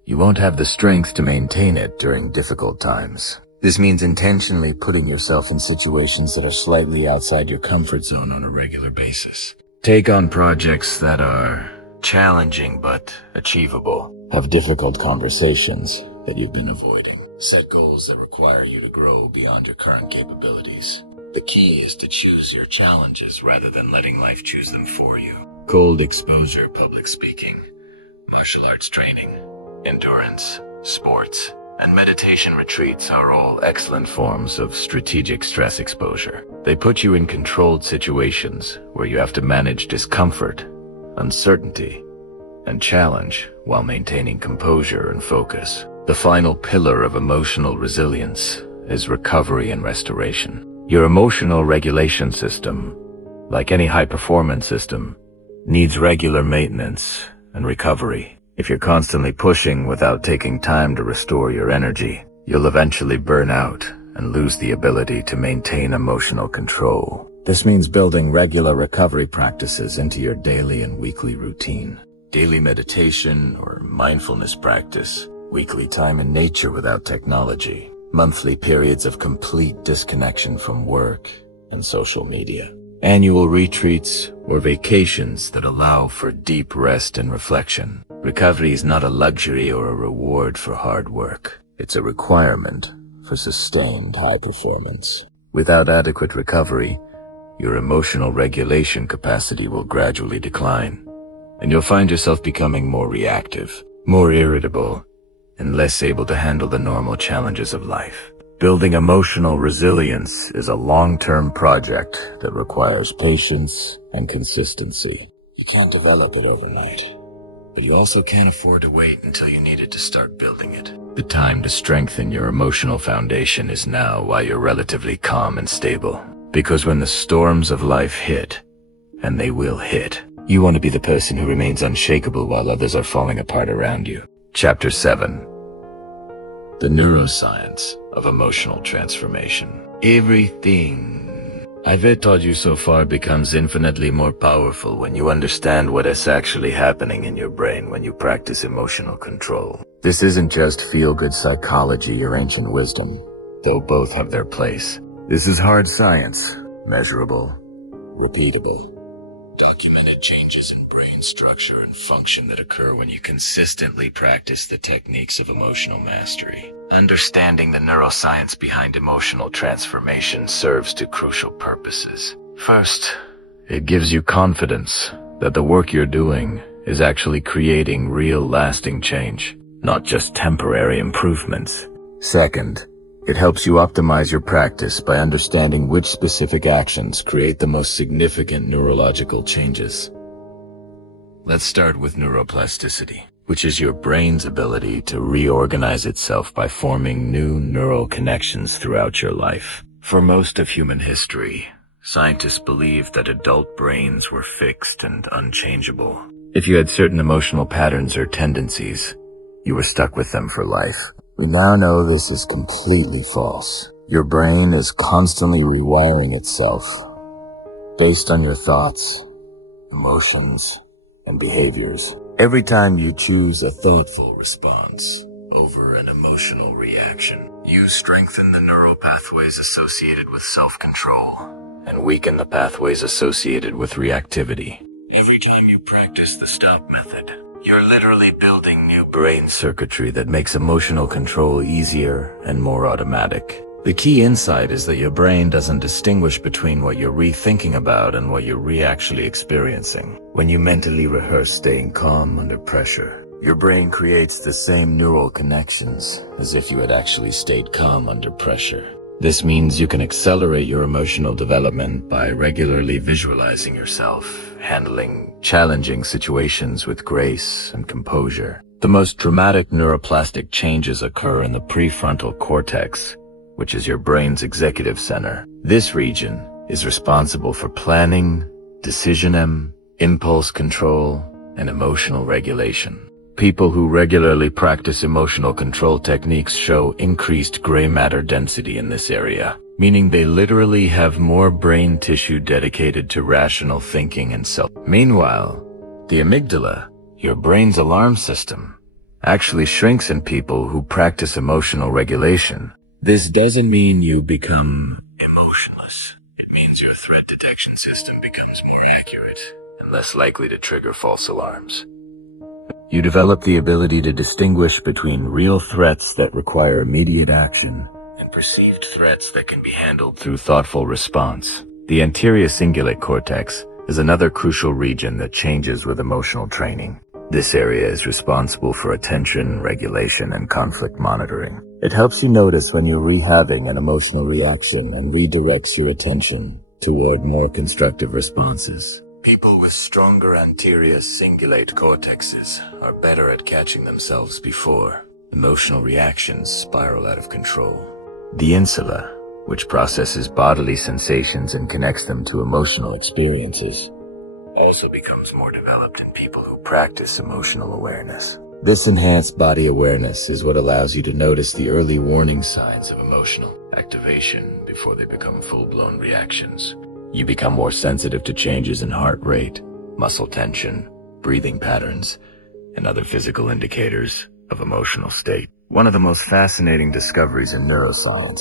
you won't have the strength to maintain it during difficult times. This means intentionally putting yourself in situations that are slightly outside your comfort zone on a regular basis. Take on projects that are challenging but achievable. Have difficult conversations that you've been avoiding. Set goals that require you to grow beyond your current capabilities. The key is to choose your challenges rather than letting life choose them for you. Cold exposure, public speaking, martial arts training, endurance, sports, and meditation retreats are all excellent forms of strategic stress exposure. They put you in controlled situations where you have to manage discomfort, uncertainty, and challenge while maintaining composure and focus. The final pillar of emotional resilience is recovery and restoration. Your emotional regulation system, like any high-performance system, needs regular maintenance and recovery. If you're constantly pushing without taking time to restore your energy, you'll eventually burn out and lose the ability to maintain emotional control. This means building regular recovery practices into your daily and weekly routine. Daily meditation or mindfulness practice, weekly time in nature without technology, monthly periods of complete disconnection from work and social media, annual retreats or vacations that allow for deep rest and reflection. Recovery is not a luxury or a reward for hard work. It's a requirement for sustained high performance. Without adequate recovery, your emotional regulation capacity will gradually decline, and you'll find yourself becoming more reactive, more irritable, and less able to handle the normal challenges of life. Building emotional resilience is a long-term project that requires patience and consistency. You can't develop it overnight, but you also can't afford to wait until you need it to start building it. The time to strengthen your emotional foundation is now while you're relatively calm and stable. Because when the storms of life hit, and they will hit, you want to be the person who remains unshakable while others are falling apart around you. Chapter 7. The Neuroscience of Emotional Transformation. Everything I've told you so far becomes infinitely more powerful when you understand what is actually happening in your brain when you practice emotional control. This isn't just feel-good psychology or ancient wisdom, though both have their place. This is hard science, measurable, repeatable, documented changes in brain structure and function that occur when you consistently practice the techniques of emotional mastery. Understanding the neuroscience behind emotional transformation serves two crucial purposes. First, it gives you confidence that the work you're doing is actually creating real lasting change, not just temporary improvements. Second, it helps you optimize your practice by understanding which specific actions create the most significant neurological changes. Let's start with neuroplasticity, which is your brain's ability to reorganize itself by forming new neural connections throughout your life. For most of human history, scientists believed that adult brains were fixed and unchangeable. If you had certain emotional patterns or tendencies, you were stuck with them for life. We now know this is completely false. Your brain is constantly rewiring itself based on your thoughts, emotions, and behaviors. Every time you choose a thoughtful response over an emotional reaction, you strengthen the neural pathways associated with self-control and weaken the pathways associated with reactivity. Every time you practice the stop method, you're literally building new brain circuitry that makes emotional control easier and more automatic. The key insight is that your brain doesn't distinguish between what you're rethinking about and what you're actually experiencing. When you mentally rehearse staying calm under pressure, your brain creates the same neural connections as if you had actually stayed calm under pressure. This means you can accelerate your emotional development by regularly visualizing yourself handling challenging situations with grace and composure. The most dramatic neuroplastic changes occur in the prefrontal cortex, which is your brain's executive center. This region is responsible for planning, decision, impulse control, and emotional regulation. People who regularly practice emotional control techniques show increased gray matter density in this area, meaning they literally have more brain tissue dedicated to rational thinking and self. Meanwhile, the amygdala, your brain's alarm system, actually shrinks in people who practice emotional regulation. This doesn't mean you become emotionless. It means your threat detection system becomes more accurate and less likely to trigger false alarms. You develop the ability to distinguish between real threats that require immediate action and perceived threats that can be handled through thoughtful response. The anterior cingulate cortex is another crucial region that changes with emotional training. This area is responsible for attention, regulation, and conflict monitoring. It helps you notice when you're rehabbing an emotional reaction and redirects your attention toward more constructive responses. People with stronger anterior cingulate cortexes are better at catching themselves before emotional reactions spiral out of control. The insula, which processes bodily sensations and connects them to emotional experiences, also becomes more developed in people who practice emotional awareness. This enhanced body awareness is what allows you to notice the early warning signs of emotional activation before they become full-blown reactions. You become more sensitive to changes in heart rate, muscle tension, breathing patterns, and other physical indicators of emotional state. One of the most fascinating discoveries in neuroscience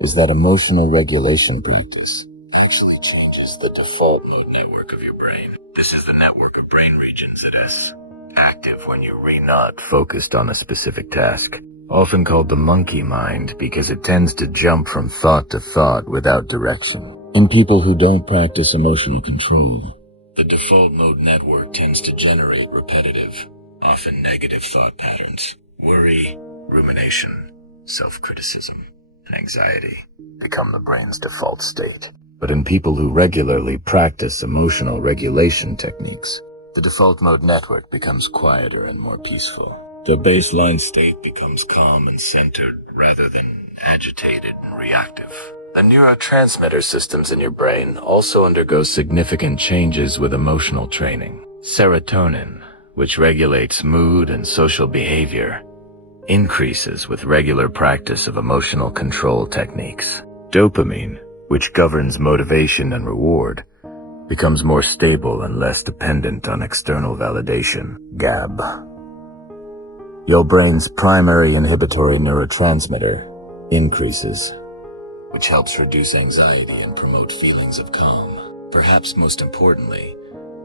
is that emotional regulation practice actually changes the default mode network of your brain. This is the network of brain regions that is active when you're not focused on a specific task, often called the monkey mind because it tends to jump from thought to thought without direction. In people who don't practice emotional control, the default mode network tends to generate repetitive, often negative thought patterns. Worry, rumination, self-criticism, and anxiety become the brain's default state. But in people who regularly practice emotional regulation techniques, The default mode network becomes quieter and more peaceful. The baseline state becomes calm and centered rather than agitated and reactive. The neurotransmitter systems in your brain also undergo significant changes with emotional training. Serotonin, which regulates mood and social behavior, increases with regular practice of emotional control techniques. Dopamine, which governs motivation and reward, becomes more stable and less dependent on external validation. GAB. Your brain's primary inhibitory neurotransmitter increases, which helps reduce anxiety and promote feelings of calm. Perhaps most importantly,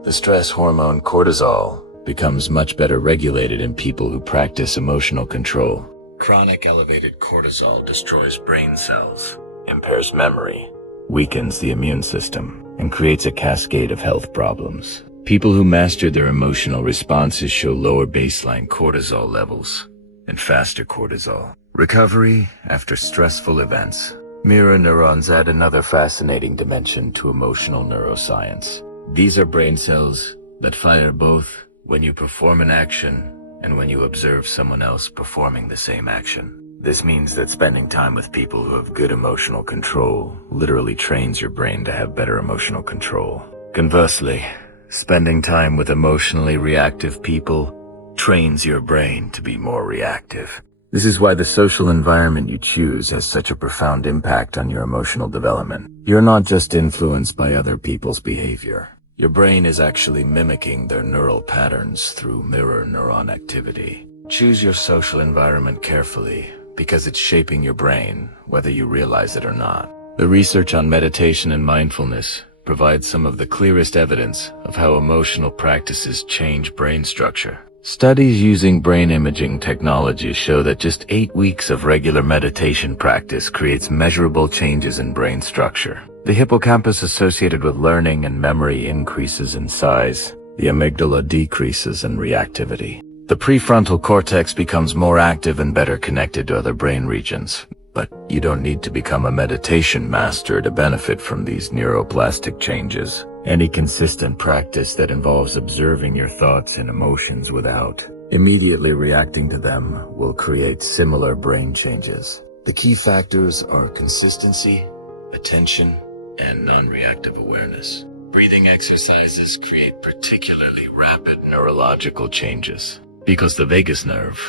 the stress hormone cortisol becomes much better regulated in people who practice emotional control. Chronic elevated cortisol destroys brain cells, impairs memory, weakens the immune system, and creates a cascade of health problems. People who master their emotional responses show lower baseline cortisol levels and faster cortisol. Recovery after stressful events. Mirror neurons add another fascinating dimension to emotional neuroscience. These are brain cells that fire both when you perform an action and when you observe someone else performing the same action. This means that spending time with people who have good emotional control literally trains your brain to have better emotional control. Conversely, spending time with emotionally reactive people trains your brain to be more reactive. This is why the social environment you choose has such a profound impact on your emotional development. You're not just influenced by other people's behavior. Your brain is actually mimicking their neural patterns through mirror neuron activity. Choose your social environment carefully, because it's shaping your brain, whether you realize it or not. The research on meditation and mindfulness provides some of the clearest evidence of how emotional practices change brain structure. Studies using brain imaging technology show that just 8 weeks of regular meditation practice creates measurable changes in brain structure. The hippocampus associated with learning and memory increases in size. The amygdala decreases in reactivity. The prefrontal cortex becomes more active and better connected to other brain regions. But you don't need to become a meditation master to benefit from these neuroplastic changes. Any consistent practice that involves observing your thoughts and emotions without immediately reacting to them will create similar brain changes. The key factors are consistency, attention, and non-reactive awareness. Breathing exercises create particularly rapid neurological changes, because the vagus nerve,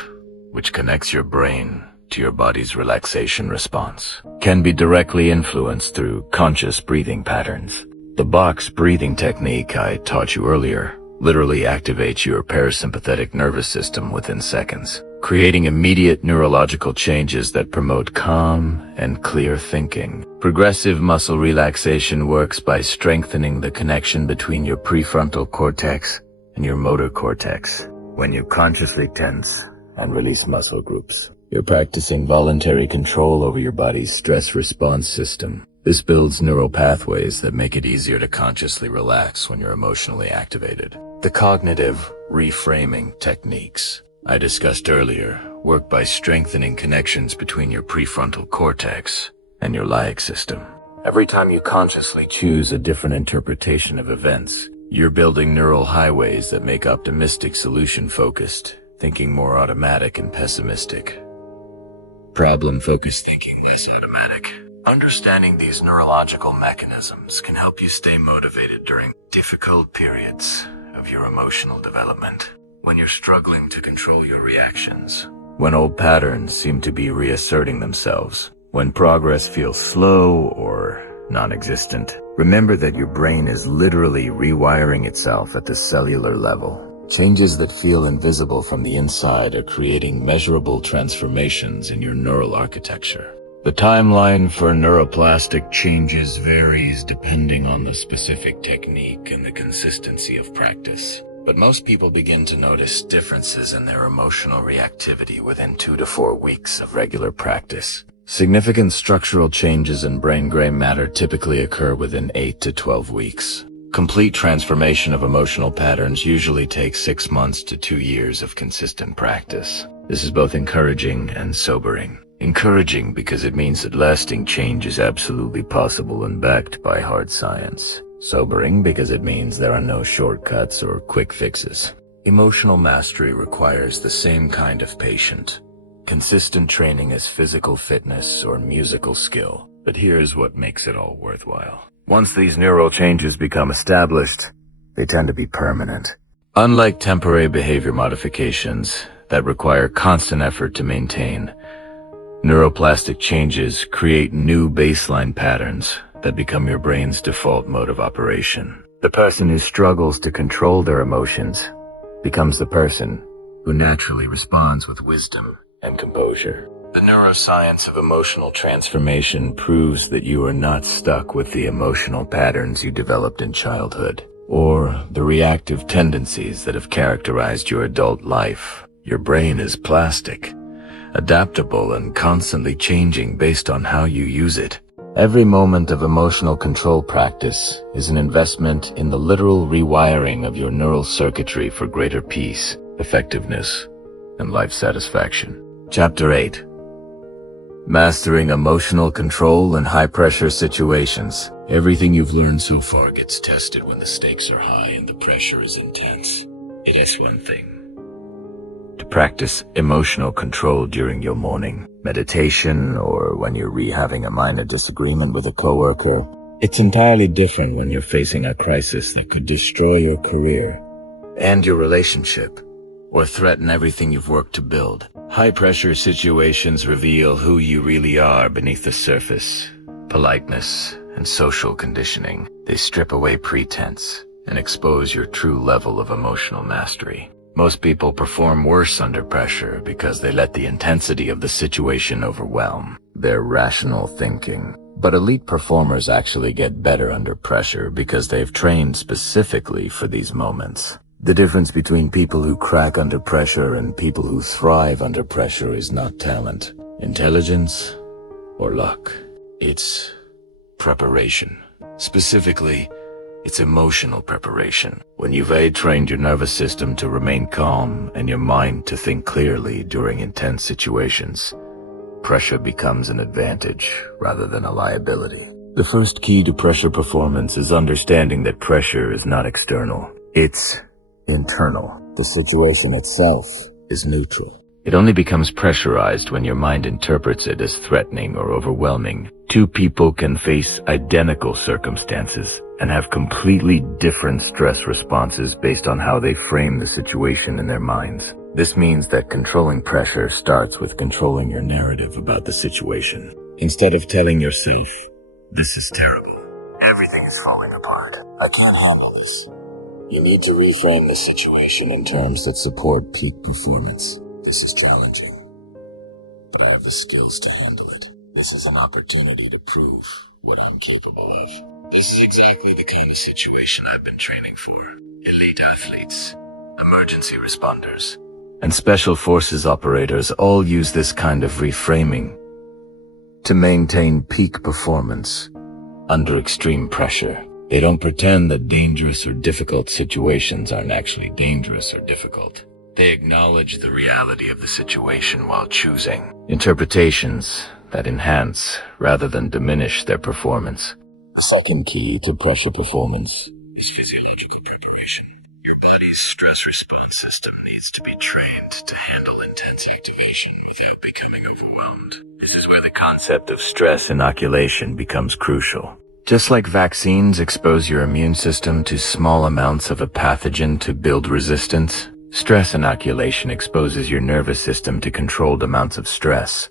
which connects your brain to your body's relaxation response, can be directly influenced through conscious breathing patterns. The box breathing technique I taught you earlier literally activates your parasympathetic nervous system within seconds, creating immediate neurological changes that promote calm and clear thinking. Progressive muscle relaxation works by strengthening the connection between your prefrontal cortex and your motor cortex. When you consciously tense and release muscle groups, you're practicing voluntary control over your body's stress response system. This builds neural pathways that make it easier to consciously relax when you're emotionally activated. The cognitive reframing techniques I discussed earlier work by strengthening connections between your prefrontal cortex and your limbic system. Every time you consciously choose a different interpretation of events, you're building neural highways that make optimistic, solution-focused thinking more automatic and pessimistic, problem-focused thinking less automatic. Understanding these neurological mechanisms can help you stay motivated during difficult periods of your emotional development. When you're struggling to control your reactions, when old patterns seem to be reasserting themselves, when progress feels slow or non-existent, remember that your brain is literally rewiring itself at the cellular level. Changes that feel invisible from the inside are creating measurable transformations in your neural architecture. The timeline for neuroplastic changes varies depending on the specific technique and the consistency of practice. But most people begin to notice differences in their emotional reactivity within 2 to 4 weeks of regular practice. Significant structural changes in brain gray matter typically occur within 8 to 12 weeks. Complete transformation of emotional patterns usually takes 6 months to 2 years of consistent practice. This is both encouraging and sobering. Encouraging because it means that lasting change is absolutely possible and backed by hard science. Sobering because it means there are no shortcuts or quick fixes. Emotional mastery requires the same kind of patient, consistent training as physical fitness or musical skill. But here's what makes it all worthwhile. Once these neural changes become established, they tend to be permanent. Unlike temporary behavior modifications that require constant effort to maintain, neuroplastic changes create new baseline patterns that become your brain's default mode of operation. The person who struggles to control their emotions becomes the person who naturally responds with wisdom and composure. The neuroscience of emotional transformation proves that you are not stuck with the emotional patterns you developed in childhood, or the reactive tendencies that have characterized your adult life. Your brain is plastic, adaptable and constantly changing based on how you use it. Every moment of emotional control practice is an investment in the literal rewiring of your neural circuitry for greater peace, effectiveness, and life satisfaction. Chapter 8. Mastering emotional control in high-pressure situations. Everything you've learned so far gets tested when the stakes are high and the pressure is intense. It is one thing to practice emotional control during your morning meditation or when you're having a minor disagreement with a coworker. It's entirely different when you're facing a crisis that could destroy your career and your relationship, or threaten everything you've worked to build. High-pressure situations reveal who you really are beneath the surface. Politeness and social conditioning. They strip away pretense and expose your true level of emotional mastery. Most people perform worse under pressure because they let the intensity of the situation overwhelm their rational thinking. But elite performers actually get better under pressure because they've trained specifically for these moments. The difference between people who crack under pressure and people who thrive under pressure is not talent, intelligence, or luck. It's preparation. Specifically, it's emotional preparation. When you've trained your nervous system to remain calm and your mind to think clearly during intense situations, pressure becomes an advantage rather than a liability. The first key to pressure performance is understanding that pressure is not external. It's internal. The situation itself is neutral. It only becomes pressurized when your mind interprets it as threatening or overwhelming. Two people can face identical circumstances and have completely different stress responses based on how they frame the situation in their minds. This means that controlling pressure starts with controlling your narrative about the situation. Instead of telling yourself, "This is terrible. Everything is falling apart. I can't handle this." You need to reframe the situation in terms that support peak performance. This is challenging, but I have the skills to handle it. This is an opportunity to prove what I'm capable of. This is exactly the kind of situation I've been training for. Elite athletes, emergency responders, and special forces operators all use this kind of reframing to maintain peak performance under extreme pressure. They don't pretend that dangerous or difficult situations aren't actually dangerous or difficult. They acknowledge the reality of the situation while choosing interpretations that enhance rather than diminish their performance. The second key to pressure performance is physiological preparation. Your body's stress response system needs to be trained to handle intense activation without becoming overwhelmed. This is where the concept of stress inoculation becomes crucial. Just like vaccines expose your immune system to small amounts of a pathogen to build resistance, stress inoculation exposes your nervous system to controlled amounts of stress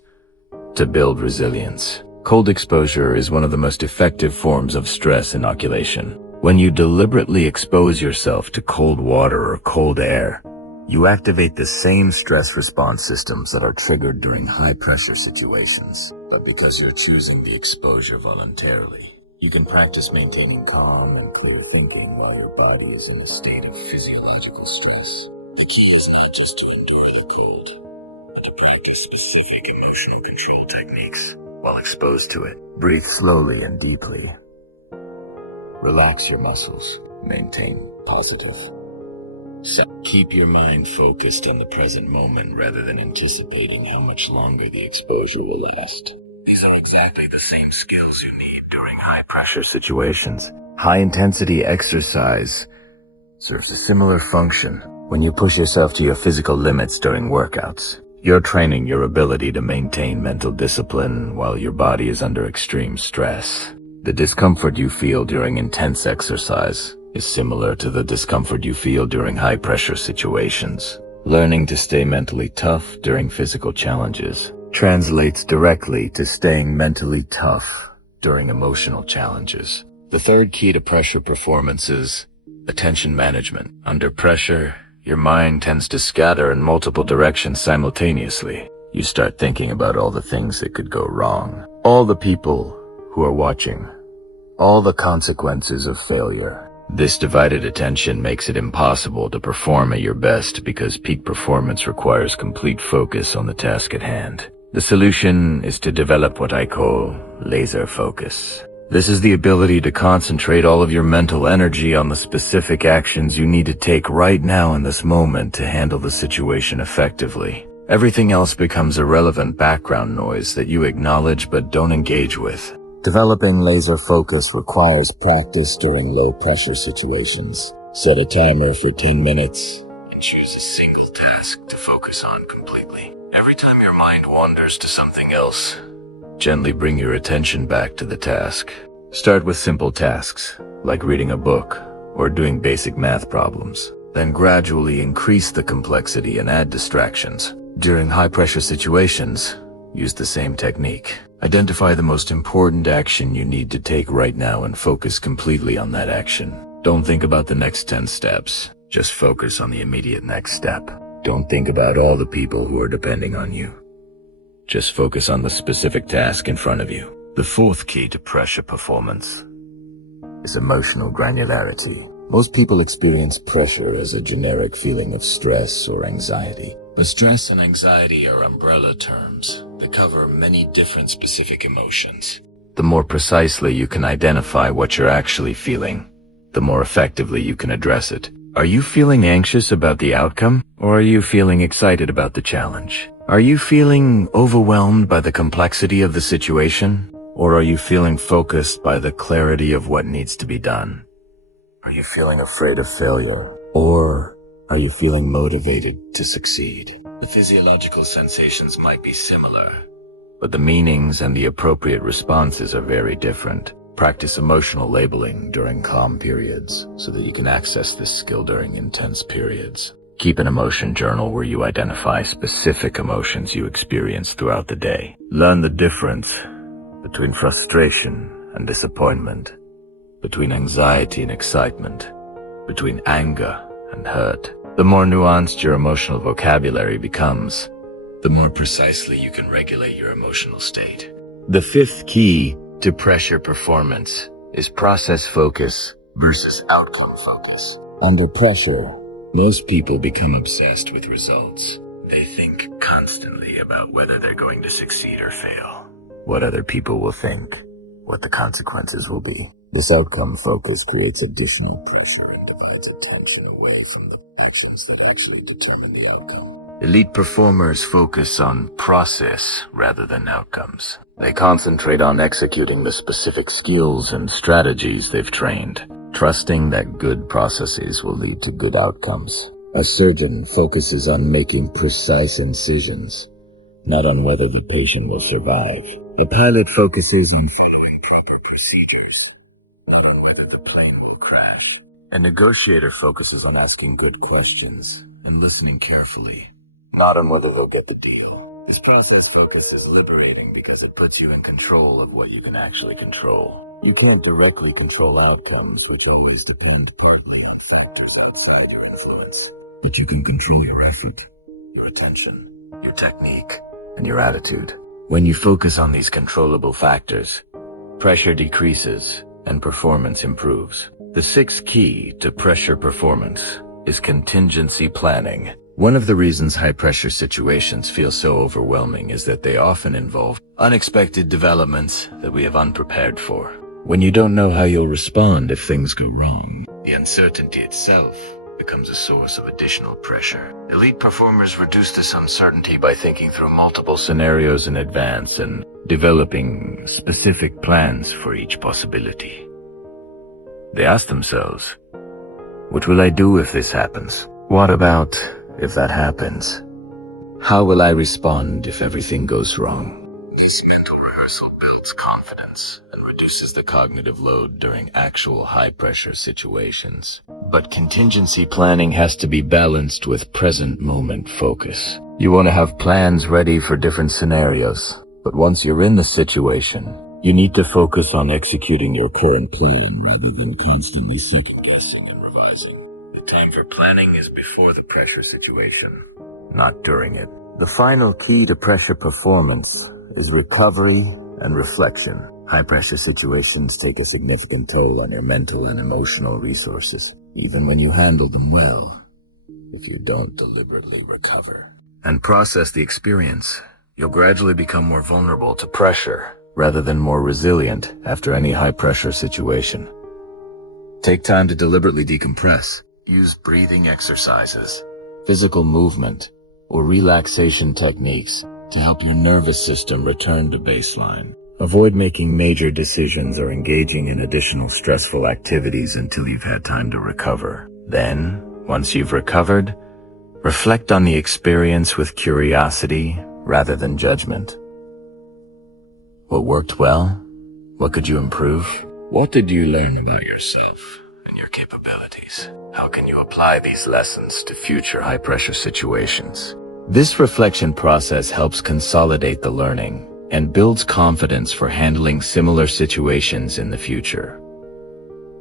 to build resilience. Cold exposure is one of the most effective forms of stress inoculation. When you deliberately expose yourself to cold water or cold air, you activate the same stress response systems that are triggered during high-pressure situations. But because you're choosing the exposure voluntarily, you can practice maintaining calm and clear thinking while your body is in a state of physiological stress. The key is not just to endure the cold, but to practice specific emotional control techniques. While exposed to it, breathe slowly and deeply. Relax your muscles. Maintain positive. Keep your mind focused on the present moment rather than anticipating how much longer the exposure will last. These are exactly the same skills you need during high-pressure situations. High-intensity exercise serves a similar function. When you push yourself to your physical limits during workouts, you're training your ability to maintain mental discipline while your body is under extreme stress. The discomfort you feel during intense exercise is similar to the discomfort you feel during high-pressure situations. Learning to stay mentally tough during physical challenges translates directly to staying mentally tough during emotional challenges. The third key to pressure performance is attention management. Under pressure, your mind tends to scatter in multiple directions simultaneously. You start thinking about all the things that could go wrong, all the people who are watching, all the consequences of failure. This divided attention makes it impossible to perform at your best because peak performance requires complete focus on the task at hand. The solution is to develop what I call laser focus. This is the ability to concentrate all of your mental energy on the specific actions you need to take right now in this moment to handle the situation effectively. Everything else becomes irrelevant background noise that you acknowledge but don't engage with. Developing laser focus requires practice during low-pressure situations. Set a timer for 10 minutes and choose a single task to focus on completely. Every time your mind wanders to something else, gently bring your attention back to the task. Start with simple tasks, like reading a book or doing basic math problems. Then gradually increase the complexity and add distractions. During high-pressure situations, use the same technique. Identify the most important action you need to take right now and focus completely on that action. Don't think about the next 10 steps. Just focus on the immediate next step. Don't think about all the people who are depending on you. Just focus on the specific task in front of you. The fourth key to pressure performance is emotional granularity. Most people experience pressure as a generic feeling of stress or anxiety. But stress and anxiety are umbrella terms that cover many different specific emotions. The more precisely you can identify what you're actually feeling, the more effectively you can address it. Are you feeling anxious about the outcome, or are you feeling excited about the challenge? Are you feeling overwhelmed by the complexity of the situation, or are you feeling focused by the clarity of what needs to be done? Are you feeling afraid of failure, or are you feeling motivated to succeed? The physiological sensations might be similar, but the meanings and the appropriate responses are very different. Practice emotional labeling during calm periods so that you can access this skill during intense periods. Keep an emotion journal where you identify specific emotions you experience throughout the day. Learn the difference between frustration and disappointment, between anxiety and excitement, between anger and hurt. The more nuanced your emotional vocabulary becomes, the more precisely you can regulate your emotional state. The fifth key to pressure performance is process focus versus outcome focus. Under pressure, most people become obsessed with results. They think constantly about whether they're going to succeed or fail, what other people will think, what the consequences will be. This outcome focus creates additional pressure and divides attention away from the actions that actually determine the outcome. Elite performers focus on process rather than outcomes. They concentrate on executing the specific skills and strategies they've trained, trusting that good processes will lead to good outcomes. A surgeon focuses on making precise incisions, not on whether the patient will survive. A pilot focuses on following proper procedures, not on whether the plane will crash. A negotiator focuses on asking good questions and listening carefully, not on whether they'll get the deal. This process focus is liberating because it puts you in control of what you can actually control. You can't directly control outcomes, which always depend partly on factors outside your influence. But you can control your effort, your attention, your technique, and your attitude. When you focus on these controllable factors, pressure decreases and performance improves. The sixth key to pressure performance is contingency planning. One of the reasons high-pressure situations feel so overwhelming is that they often involve unexpected developments that we have unprepared for. When you don't know how you'll respond if things go wrong, the uncertainty itself becomes a source of additional pressure. Elite performers reduce this uncertainty by thinking through multiple scenarios in advance and developing specific plans for each possibility. They ask themselves, what will I do if this happens? What about if that happens? How will I respond if everything goes wrong? This mental rehearsal builds confidence and reduces the cognitive load during actual high-pressure situations. But contingency planning has to be balanced with present moment focus. You want to have plans ready for different scenarios, but once you're in the situation, you need to focus on executing your current plan rather than constantly second-guessing and revising. The time for planning is before the pressure situation, not during it. The final key to pressure performance is recovery and reflection. High-pressure situations take a significant toll on your mental and emotional resources, even when you handle them well, if you don't deliberately recover and process the experience. You'll gradually become more vulnerable to pressure rather than more resilient after any high-pressure situation. Take time to deliberately decompress. Use breathing exercises, physical movement, or relaxation techniques to help your nervous system return to baseline. Avoid making major decisions or engaging in additional stressful activities until you've had time to recover. Then, once you've recovered, reflect on the experience with curiosity rather than judgment. What worked well? What could you improve? What did you learn about yourself and your capabilities? How can you apply these lessons to future high-pressure situations? This reflection process helps consolidate the learning and builds confidence for handling similar situations in the future.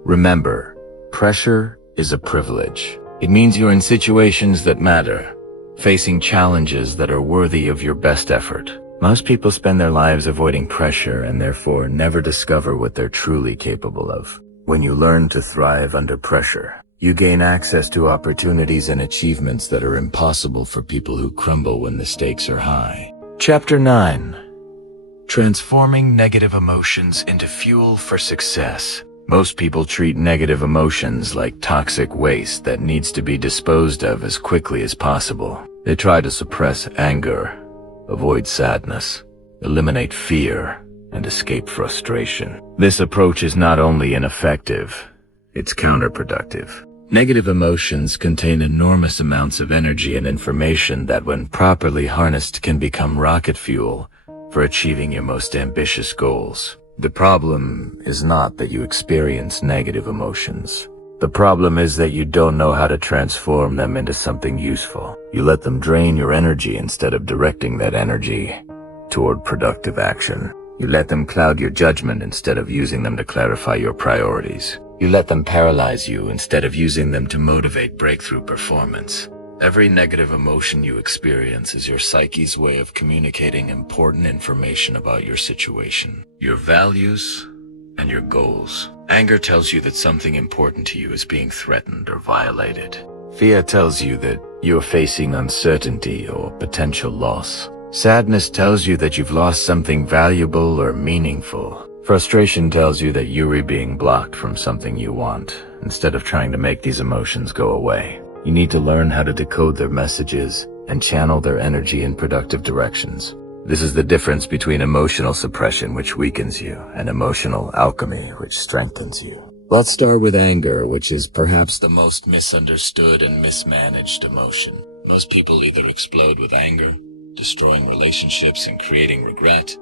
Remember, pressure is a privilege. It means you're in situations that matter, facing challenges that are worthy of your best effort. Most people spend their lives avoiding pressure and therefore never discover what they're truly capable of. When you learn to thrive under pressure, you gain access to opportunities and achievements that are impossible for people who crumble when the stakes are high. Chapter 9. Transforming negative emotions into fuel for success. Most people treat negative emotions like toxic waste that needs to be disposed of as quickly as possible. They try to suppress anger, avoid sadness, eliminate fear, and escape frustration. This approach is not only ineffective, it's counterproductive. Negative emotions contain enormous amounts of energy and information that, when properly harnessed, can become rocket fuel for achieving your most ambitious goals. The problem is not that you experience negative emotions. The problem is that you don't know how to transform them into something useful. You let them drain your energy instead of directing that energy toward productive action. You let them cloud your judgment instead of using them to clarify your priorities. You let them paralyze you instead of using them to motivate breakthrough performance. Every negative emotion you experience is your psyche's way of communicating important information about your situation, your values, and your goals. Anger tells you that something important to you is being threatened or violated. Fear tells you that you're facing uncertainty or potential loss. Sadness tells you that you've lost something valuable or meaningful. Frustration tells you that you're being blocked from something you want. Instead of trying to make these emotions go away, you need to learn how to decode their messages and channel their energy in productive directions. This is the difference between emotional suppression, which weakens you, and emotional alchemy, which strengthens you. Let's start with anger, which is perhaps the most misunderstood and mismanaged emotion. Most people either explode with anger, destroying relationships and creating regret,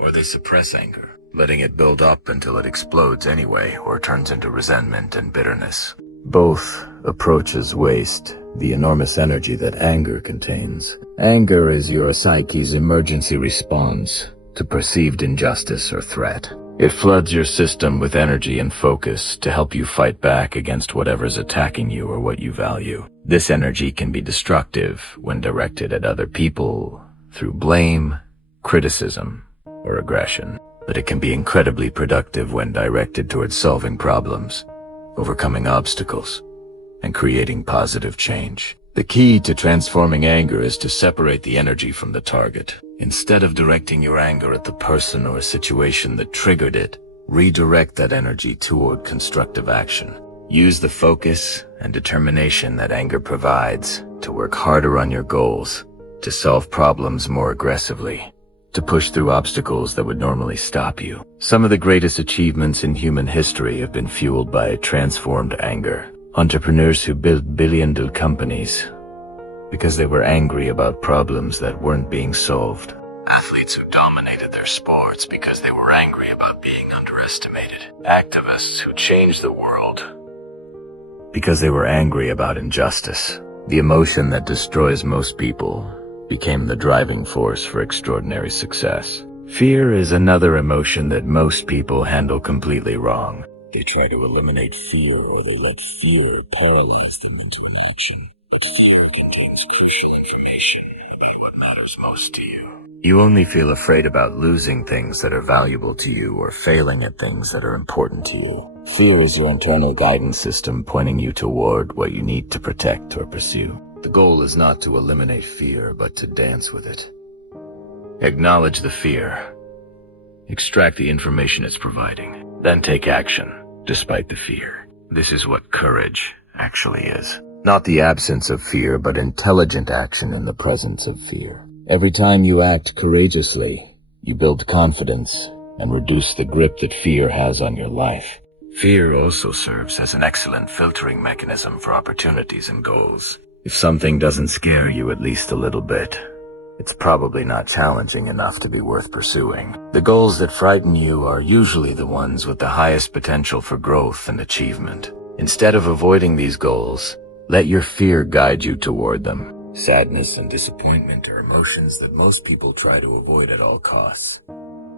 or they suppress anger, letting it build up until it explodes anyway or turns into resentment and bitterness. Both approaches waste the enormous energy that anger contains. Anger is your psyche's emergency response to perceived injustice or threat. It floods your system with energy and focus to help you fight back against whatever's attacking you or what you value. This energy can be destructive when directed at other people through blame, criticism, or aggression, but it can be incredibly productive when directed towards solving problems, overcoming obstacles, and creating positive change. The key to transforming anger is to separate the energy from the target. Instead of directing your anger at the person or situation that triggered it, redirect that energy toward constructive action. Use the focus and determination that anger provides to work harder on your goals, to solve problems more aggressively, to push through obstacles that would normally stop you. Some of the greatest achievements in human history have been fueled by transformed anger. Entrepreneurs who built billion-dollar companies because they were angry about problems that weren't being solved. Athletes who dominated their sports because they were angry about being underestimated. Activists who changed the world because they were angry about injustice. The emotion that destroys most people became the driving force for extraordinary success. Fear is another emotion that most people handle completely wrong. They try to eliminate fear, or they let fear paralyze them into inaction. But fear contains crucial information about what matters most to you. You only feel afraid about losing things that are valuable to you or failing at things that are important to you. Fear is your internal guidance system pointing you toward what you need to protect or pursue. The goal is not to eliminate fear, but to dance with it. Acknowledge the fear. Extract the information it's providing. Then take action, despite the fear. This is what courage actually is. Not the absence of fear, but intelligent action in the presence of fear. Every time you act courageously, you build confidence and reduce the grip that fear has on your life. Fear also serves as an excellent filtering mechanism for opportunities and goals. If something doesn't scare you at least a little bit, it's probably not challenging enough to be worth pursuing. The goals that frighten you are usually the ones with the highest potential for growth and achievement. Instead of avoiding these goals, let your fear guide you toward them. Sadness and disappointment are emotions that most people try to avoid at all costs,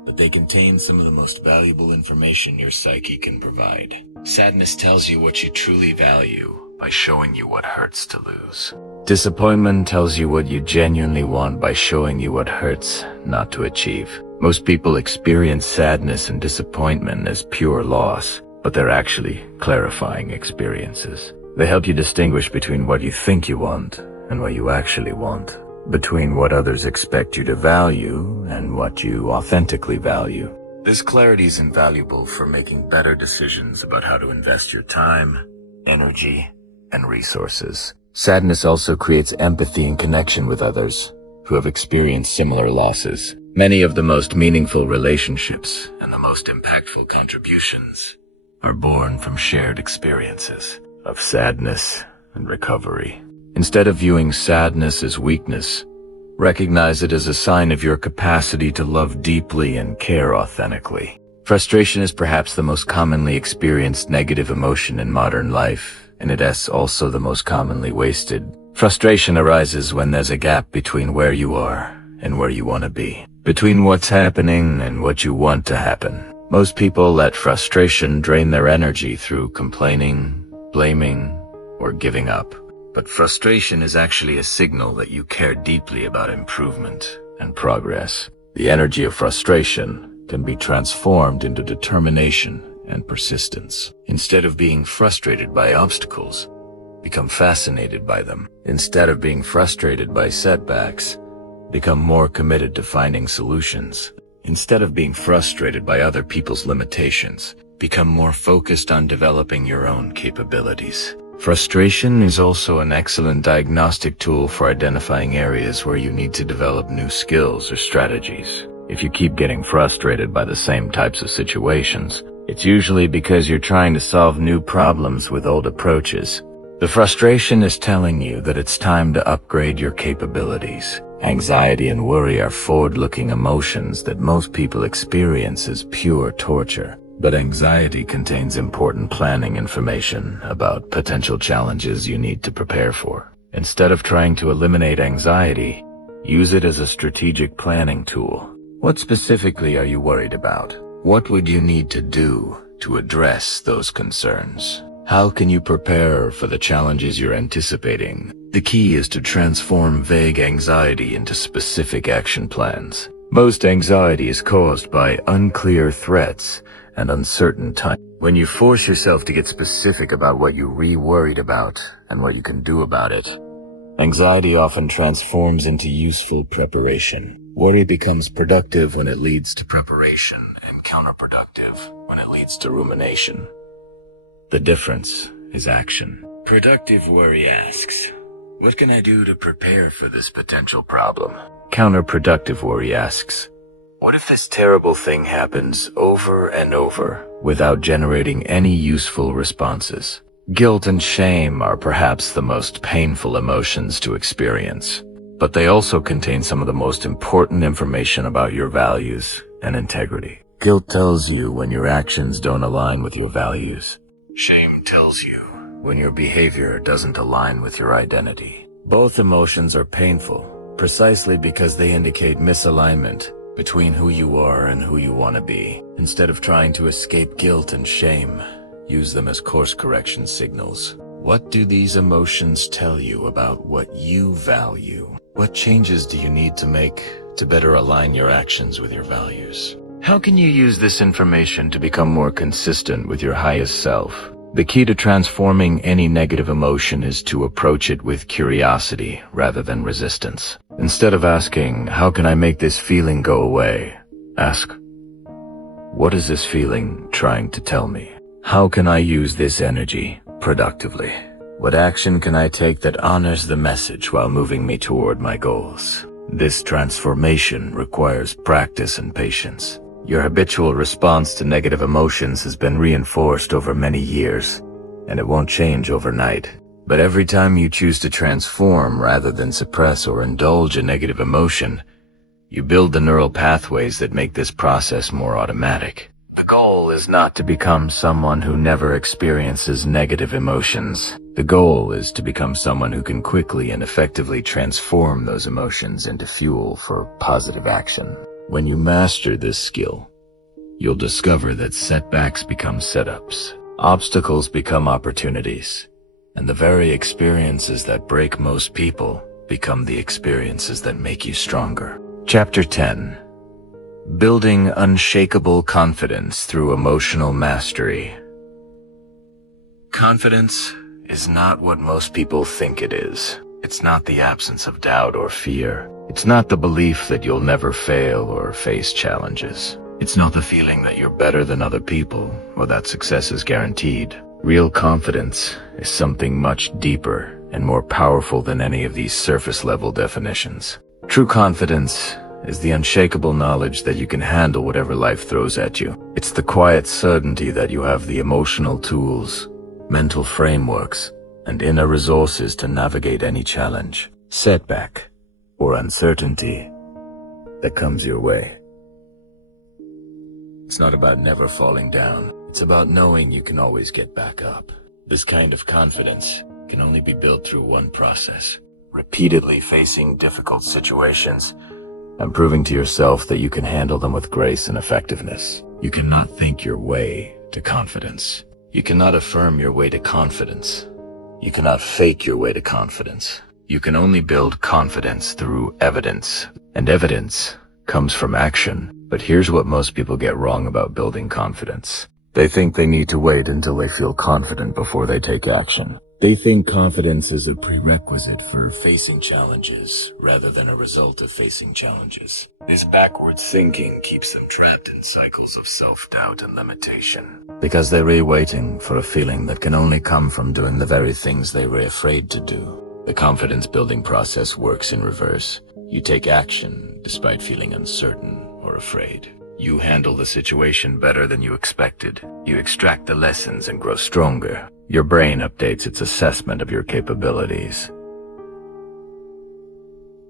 but they contain some of the most valuable information your psyche can provide. Sadness tells you what you truly value by showing you what hurts to lose. Disappointment tells you what you genuinely want by showing you what hurts not to achieve. Most people experience sadness and disappointment as pure loss, but they're actually clarifying experiences. They help you distinguish between what you think you want and what you actually want, between what others expect you to value and what you authentically value. This clarity is invaluable for making better decisions about how to invest your time, energy, and resources. Sadness also creates empathy and connection with others who have experienced similar losses. Many of the most meaningful relationships and the most impactful contributions are born from shared experiences of sadness and recovery. Instead of viewing sadness as weakness, recognize it as a sign of your capacity to love deeply and care authentically. Frustration is perhaps the most commonly experienced negative emotion in modern life, and it is also the most commonly wasted. Frustration arises when there's a gap between where you are and where you want to be, between what's happening and what you want to happen. Most people let frustration drain their energy through complaining, blaming, or giving up. But frustration is actually a signal that you care deeply about improvement and progress. The energy of frustration can be transformed into determination and persistence. Instead of being frustrated by obstacles, become fascinated by them. Instead of being frustrated by setbacks, become more committed to finding solutions. Instead of being frustrated by other people's limitations, become more focused on developing your own capabilities. Frustration is also an excellent diagnostic tool for identifying areas where you need to develop new skills or strategies. If you keep getting frustrated by the same types of situations, it's usually because you're trying to solve new problems with old approaches. The frustration is telling you that it's time to upgrade your capabilities. Anxiety and worry are forward-looking emotions that most people experience as pure torture. But anxiety contains important planning information about potential challenges you need to prepare for. Instead of trying to eliminate anxiety, use it as a strategic planning tool. What specifically are you worried about? What would you need to do to address those concerns? How can you prepare for the challenges you're anticipating? The key is to transform vague anxiety into specific action plans. Most anxiety is caused by unclear threats and uncertain time. When you force yourself to get specific about what you worried about and what you can do about it, anxiety often transforms into useful preparation. Worry becomes productive when it leads to preparation and counterproductive when it leads to rumination. The difference is action. Productive worry asks, what can I do to prepare for this potential problem? Counterproductive worry asks, What if this terrible thing happens over and over without generating any useful responses? Guilt and shame are perhaps the most painful emotions to experience, but they also contain some of the most important information about your values and integrity. Guilt tells you when your actions don't align with your values. Shame tells you when your behavior doesn't align with your identity. Both emotions are painful, precisely because they indicate misalignment between who you are and who you want to be. Instead of trying to escape guilt and shame, use them as course correction signals. What do these emotions tell you about what you value? What changes do you need to make to better align your actions with your values? How can you use this information to become more consistent with your highest self? The key to transforming any negative emotion is to approach it with curiosity rather than resistance. Instead of asking, how can I make this feeling go away? Ask, what is this feeling trying to tell me? How can I use this energy productively? What action can I take that honors the message while moving me toward my goals? This transformation requires practice and patience. Your habitual response to negative emotions has been reinforced over many years, and it won't change overnight. But every time you choose to transform rather than suppress or indulge a negative emotion, you build the neural pathways that make this process more automatic. The goal is not to become someone who never experiences negative emotions. The goal is to become someone who can quickly and effectively transform those emotions into fuel for positive action. When you master this skill, you'll discover that setbacks become setups, obstacles become opportunities, and the very experiences that break most people become the experiences that make you stronger. Chapter 10. Building unshakable confidence through emotional mastery. Confidence is not what most people think it is. It's not the absence of doubt or fear. It's not the belief that you'll never fail or face challenges. It's not the feeling that you're better than other people or that success is guaranteed. Real confidence is something much deeper and more powerful than any of these surface-level definitions. True confidence is the unshakable knowledge that you can handle whatever life throws at you. It's the quiet certainty that you have the emotional tools, mental frameworks, and inner resources to navigate any challenge, setback, or uncertainty that comes your way. It's not about never falling down. It's about knowing you can always get back up. This kind of confidence can only be built through one process: repeatedly facing difficult situations and proving to yourself that you can handle them with grace and effectiveness. You cannot think your way to confidence. You cannot affirm your way to confidence. You cannot fake your way to confidence. You can only build confidence through evidence, and evidence comes from action. But here's what most people get wrong about building confidence. They think they need to wait until they feel confident before they take action. They think confidence is a prerequisite for facing challenges rather than a result of facing challenges. This backwards thinking keeps them trapped in cycles of self-doubt and limitation, because they're waiting for a feeling that can only come from doing the very things they were afraid to do. The confidence-building process works in reverse. You take action despite feeling uncertain or afraid. You handle the situation better than you expected. You extract the lessons and grow stronger. Your brain updates its assessment of your capabilities.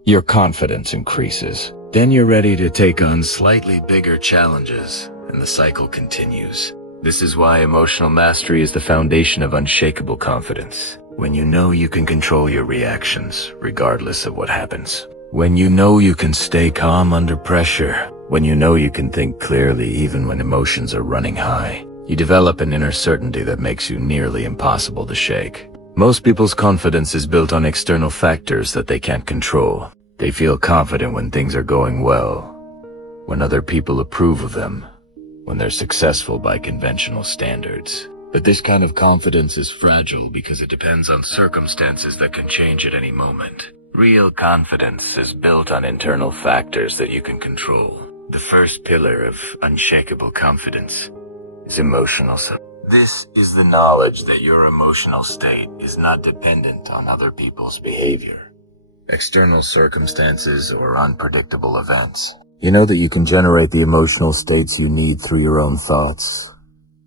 Your confidence increases. Then you're ready to take on slightly bigger challenges, and the cycle continues. This is why emotional mastery is the foundation of unshakable confidence. When you know you can control your reactions, regardless of what happens. When you know you can stay calm under pressure. When you know you can think clearly even when emotions are running high. You develop an inner certainty that makes you nearly impossible to shake. Most people's confidence is built on external factors that they can't control. They feel confident when things are going well, when other people approve of them, when they're successful by conventional standards. But this kind of confidence is fragile because it depends on circumstances that can change at any moment. Real confidence is built on internal factors that you can control. The first pillar of unshakable confidence is emotional support. This is the knowledge that your emotional state is not dependent on other people's behavior, external circumstances, or unpredictable events. You know that you can generate the emotional states you need through your own thoughts,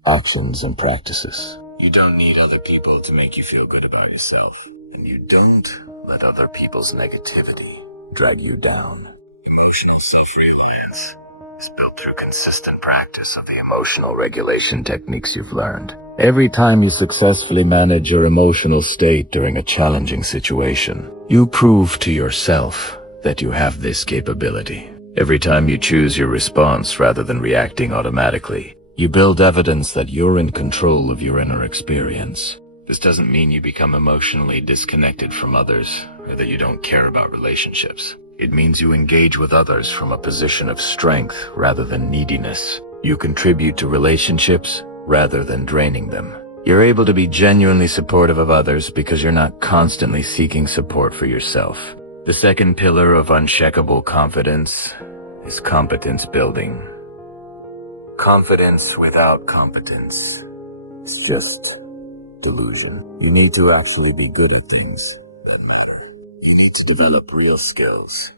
actions, and practices. You don't need other people to make you feel good about yourself. And you don't let other people's negativity drag you down. Emotional self-reliance is built through consistent practice of the emotional regulation techniques you've learned. Every time you successfully manage your emotional state during a challenging situation, you prove to yourself that you have this capability. Every time you choose your response rather than reacting automatically, you build evidence that you're in control of your inner experience. This doesn't mean you become emotionally disconnected from others or that you don't care about relationships. It means you engage with others from a position of strength rather than neediness. You contribute to relationships rather than draining them. You're able to be genuinely supportive of others because you're not constantly seeking support for yourself. The second pillar of unshakable confidence is competence building. Confidence without competence is just delusion. You need to actually be good at things that matter. You need to develop real skills,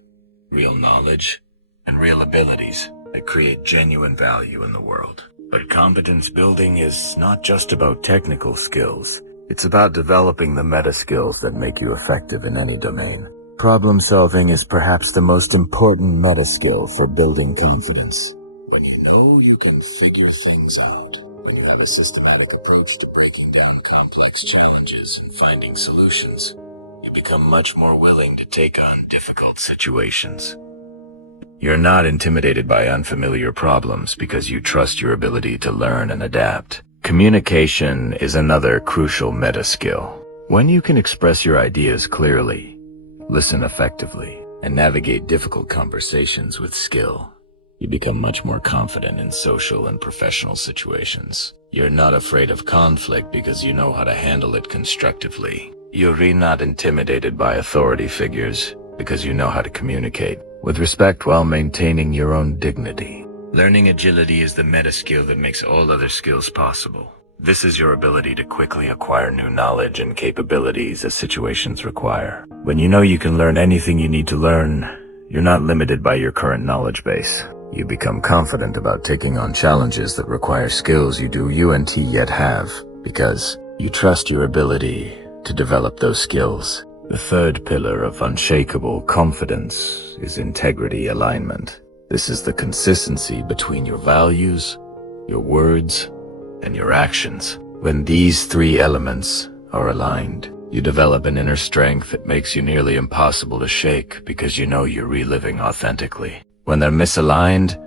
real knowledge, and real abilities that create genuine value in the world. But competence building is not just about technical skills. It's about developing the meta skills that make you effective in any domain. Problem solving is perhaps the most important meta skill for building confidence. When you know you can figure things out, when you have a systematic approach to breaking down complex challenges and finding solutions, you become much more willing to take on difficult situations. You're not intimidated by unfamiliar problems because you trust your ability to learn and adapt. Communication is another crucial meta skill. When you can express your ideas clearly, listen effectively, and navigate difficult conversations with skill, you become much more confident in social and professional situations. You're not afraid of conflict because you know how to handle it constructively. You're not intimidated by authority figures because you know how to communicate with respect while maintaining your own dignity. Learning agility is the meta skill that makes all other skills possible. This is your ability to quickly acquire new knowledge and capabilities as situations require. When you know you can learn anything you need to learn, you're not limited by your current knowledge base. You become confident about taking on challenges that require skills you yet have, because you trust your ability to develop those skills. The third pillar of unshakable confidence is integrity alignment. This is the consistency between your values, your words, and your actions. When these three elements are aligned, you develop an inner strength that makes you nearly impossible to shake because you know you're reliving authentically. When they're misaligned,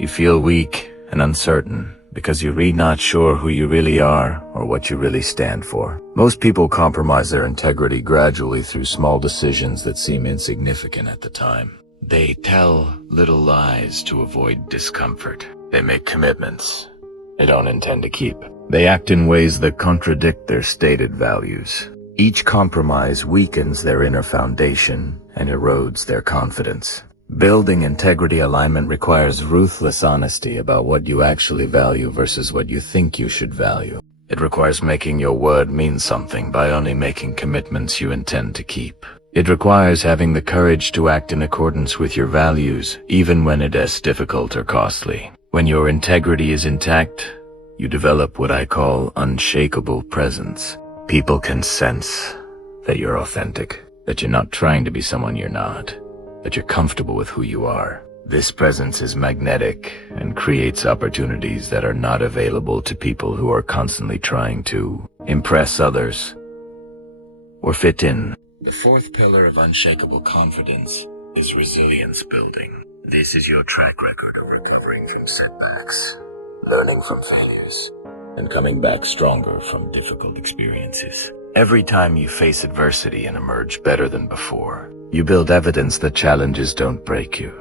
you feel weak and uncertain because you're not sure who you really are or what you really stand for. Most people compromise their integrity gradually through small decisions that seem insignificant at the time. They tell little lies to avoid discomfort. They make commitments they don't intend to keep. They act in ways that contradict their stated values. Each compromise weakens their inner foundation and erodes their confidence. Building integrity alignment requires ruthless honesty about what you actually value versus what you think you should value. It requires making your word mean something by only making commitments you intend to keep. It requires having the courage to act in accordance with your values, even when it is difficult or costly. When your integrity is intact, you develop what I call unshakable presence. People can sense that you're authentic, that you're not trying to be someone you're not, that you're comfortable with who you are. This presence is magnetic and creates opportunities that are not available to people who are constantly trying to impress others or fit in. The fourth pillar of unshakable confidence is resilience building. This is your track record of recovering from setbacks, learning from failures, and coming back stronger from difficult experiences. Every time you face adversity and emerge better than before, you build evidence that challenges don't break you.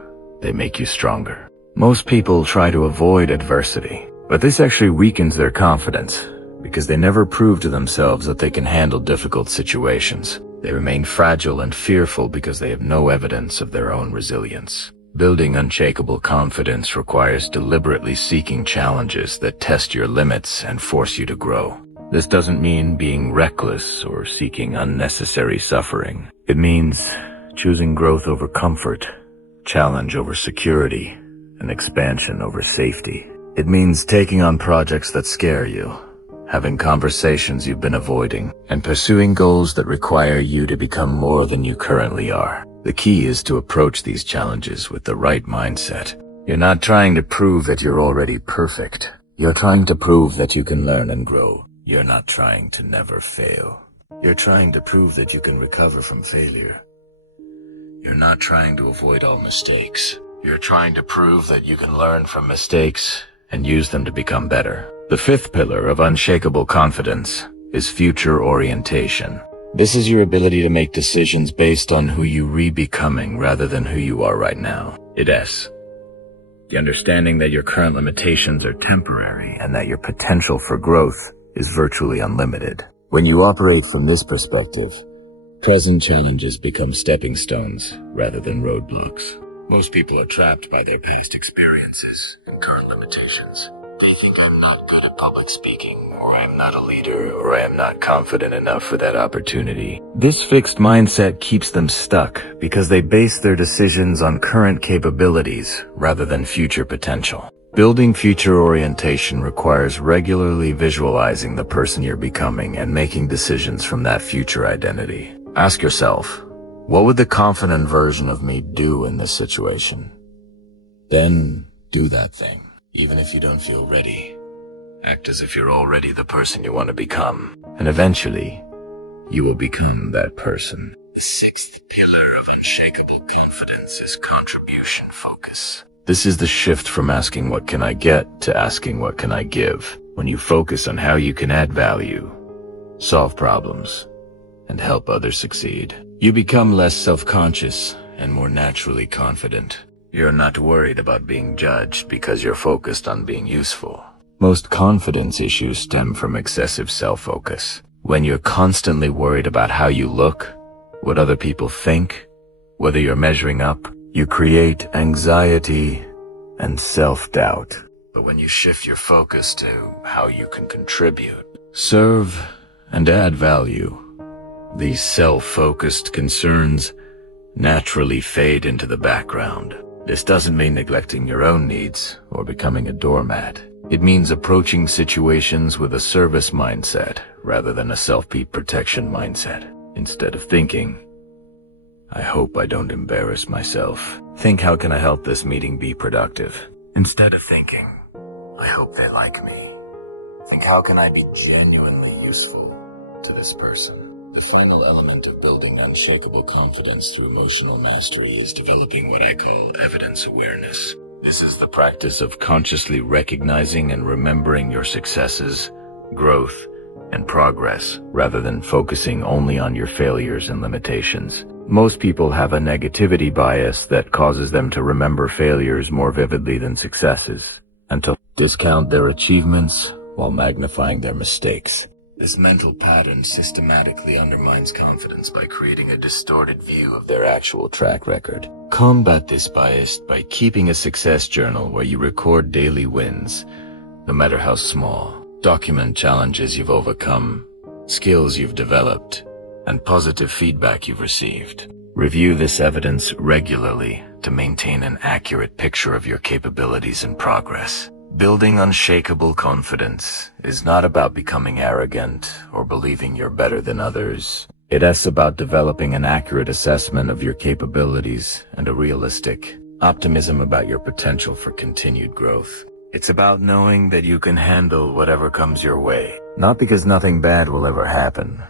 They make you stronger. Most people try to avoid adversity, but this actually weakens their confidence because they never prove to themselves that they can handle difficult situations. They remain fragile and fearful because they have no evidence of their own resilience. Building unshakable confidence requires deliberately seeking challenges that test your limits and force you to grow. This doesn't mean being reckless or seeking unnecessary suffering. It means choosing growth over comfort, challenge over security, and expansion over safety. It means taking on projects that scare you, having conversations you've been avoiding, and pursuing goals that require you to become more than you currently are. The key is to approach these challenges with the right mindset. You're not trying to prove that you're already perfect. You're trying to prove that you can learn and grow. You're not trying to never fail. You're trying to prove that you can recover from failure. You're not trying to avoid all mistakes. You're trying to prove that you can learn from mistakes and use them to become better. The fifth pillar of unshakable confidence is future orientation. This is your ability to make decisions based on who you re-becoming rather than who you are right now. It is the understanding that your current limitations are temporary and that your potential for growth is virtually unlimited. When you operate from this perspective, present challenges become stepping stones rather than roadblocks. Most people are trapped by their past experiences and current limitations. They think I'm not good at public speaking, or I am not a leader, or I am not confident enough for that opportunity. This fixed mindset keeps them stuck because they base their decisions on current capabilities rather than future potential. Building future orientation requires regularly visualizing the person you're becoming and making decisions from that future identity. Ask yourself, what would the confident version of me do in this situation? Then do that thing. Even if you don't feel ready, act as if you're already the person you want to become. And eventually, you will become that person. The sixth pillar of unshakable confidence is contribution focus. This is the shift from asking what can I get to asking what can I give. When you focus on how you can add value, solve problems, and help others succeed, you become less self-conscious and more naturally confident. You're not worried about being judged because you're focused on being useful. Most confidence issues stem from excessive self-focus. When you're constantly worried about how you look, what other people think, whether you're measuring up, you create anxiety and self-doubt. But when you shift your focus to how you can contribute, serve, and add value, these self-focused concerns naturally fade into the background. This doesn't mean neglecting your own needs or becoming a doormat. It means approaching situations with a service mindset rather than a self-protection mindset. Instead of thinking, I hope I don't embarrass myself, think, how can I help this meeting be productive? Instead of thinking, I hope they like me, think, how can I be genuinely useful to this person? The final element of building unshakable confidence through emotional mastery is developing what I call evidence awareness. This is the practice of consciously recognizing and remembering your successes, growth, and progress, rather than focusing only on your failures and limitations. Most people have a negativity bias that causes them to remember failures more vividly than successes, and to discount their achievements while magnifying their mistakes. This mental pattern systematically undermines confidence by creating a distorted view of their actual track record. Combat this bias by keeping a success journal where you record daily wins, no matter how small. Document challenges you've overcome, skills you've developed, and positive feedback you've received. Review this evidence regularly to maintain an accurate picture of your capabilities and progress. Building unshakable confidence is not about becoming arrogant or believing you're better than others. It is about developing an accurate assessment of your capabilities and a realistic optimism about your potential for continued growth. It's about knowing that you can handle whatever comes your way, not because nothing bad will ever happen,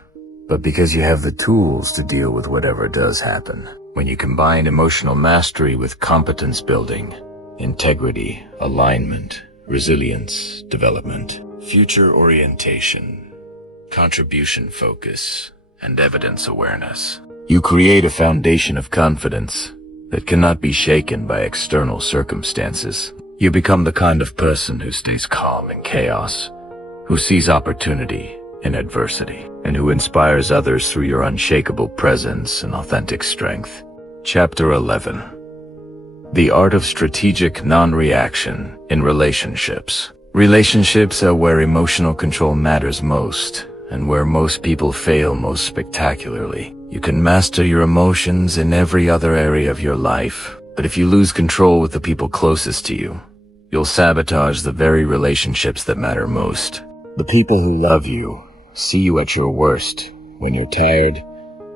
but because you have the tools to deal with whatever does happen. When you combine emotional mastery with competence building, integrity, alignment, resilience, development, future orientation, contribution focus, and evidence awareness, you create a foundation of confidence that cannot be shaken by external circumstances. You become the kind of person who stays calm in chaos, who sees opportunity in adversity, and who inspires others through your unshakable presence and authentic strength. Chapter 11. The Art of Strategic Non-Reaction in Relationships. Relationships are where emotional control matters most, and where most people fail most spectacularly. You can master your emotions in every other area of your life, But if you lose control with the people closest to you, you'll sabotage the very relationships that matter most. The people who love you see you at your worst, when you're tired,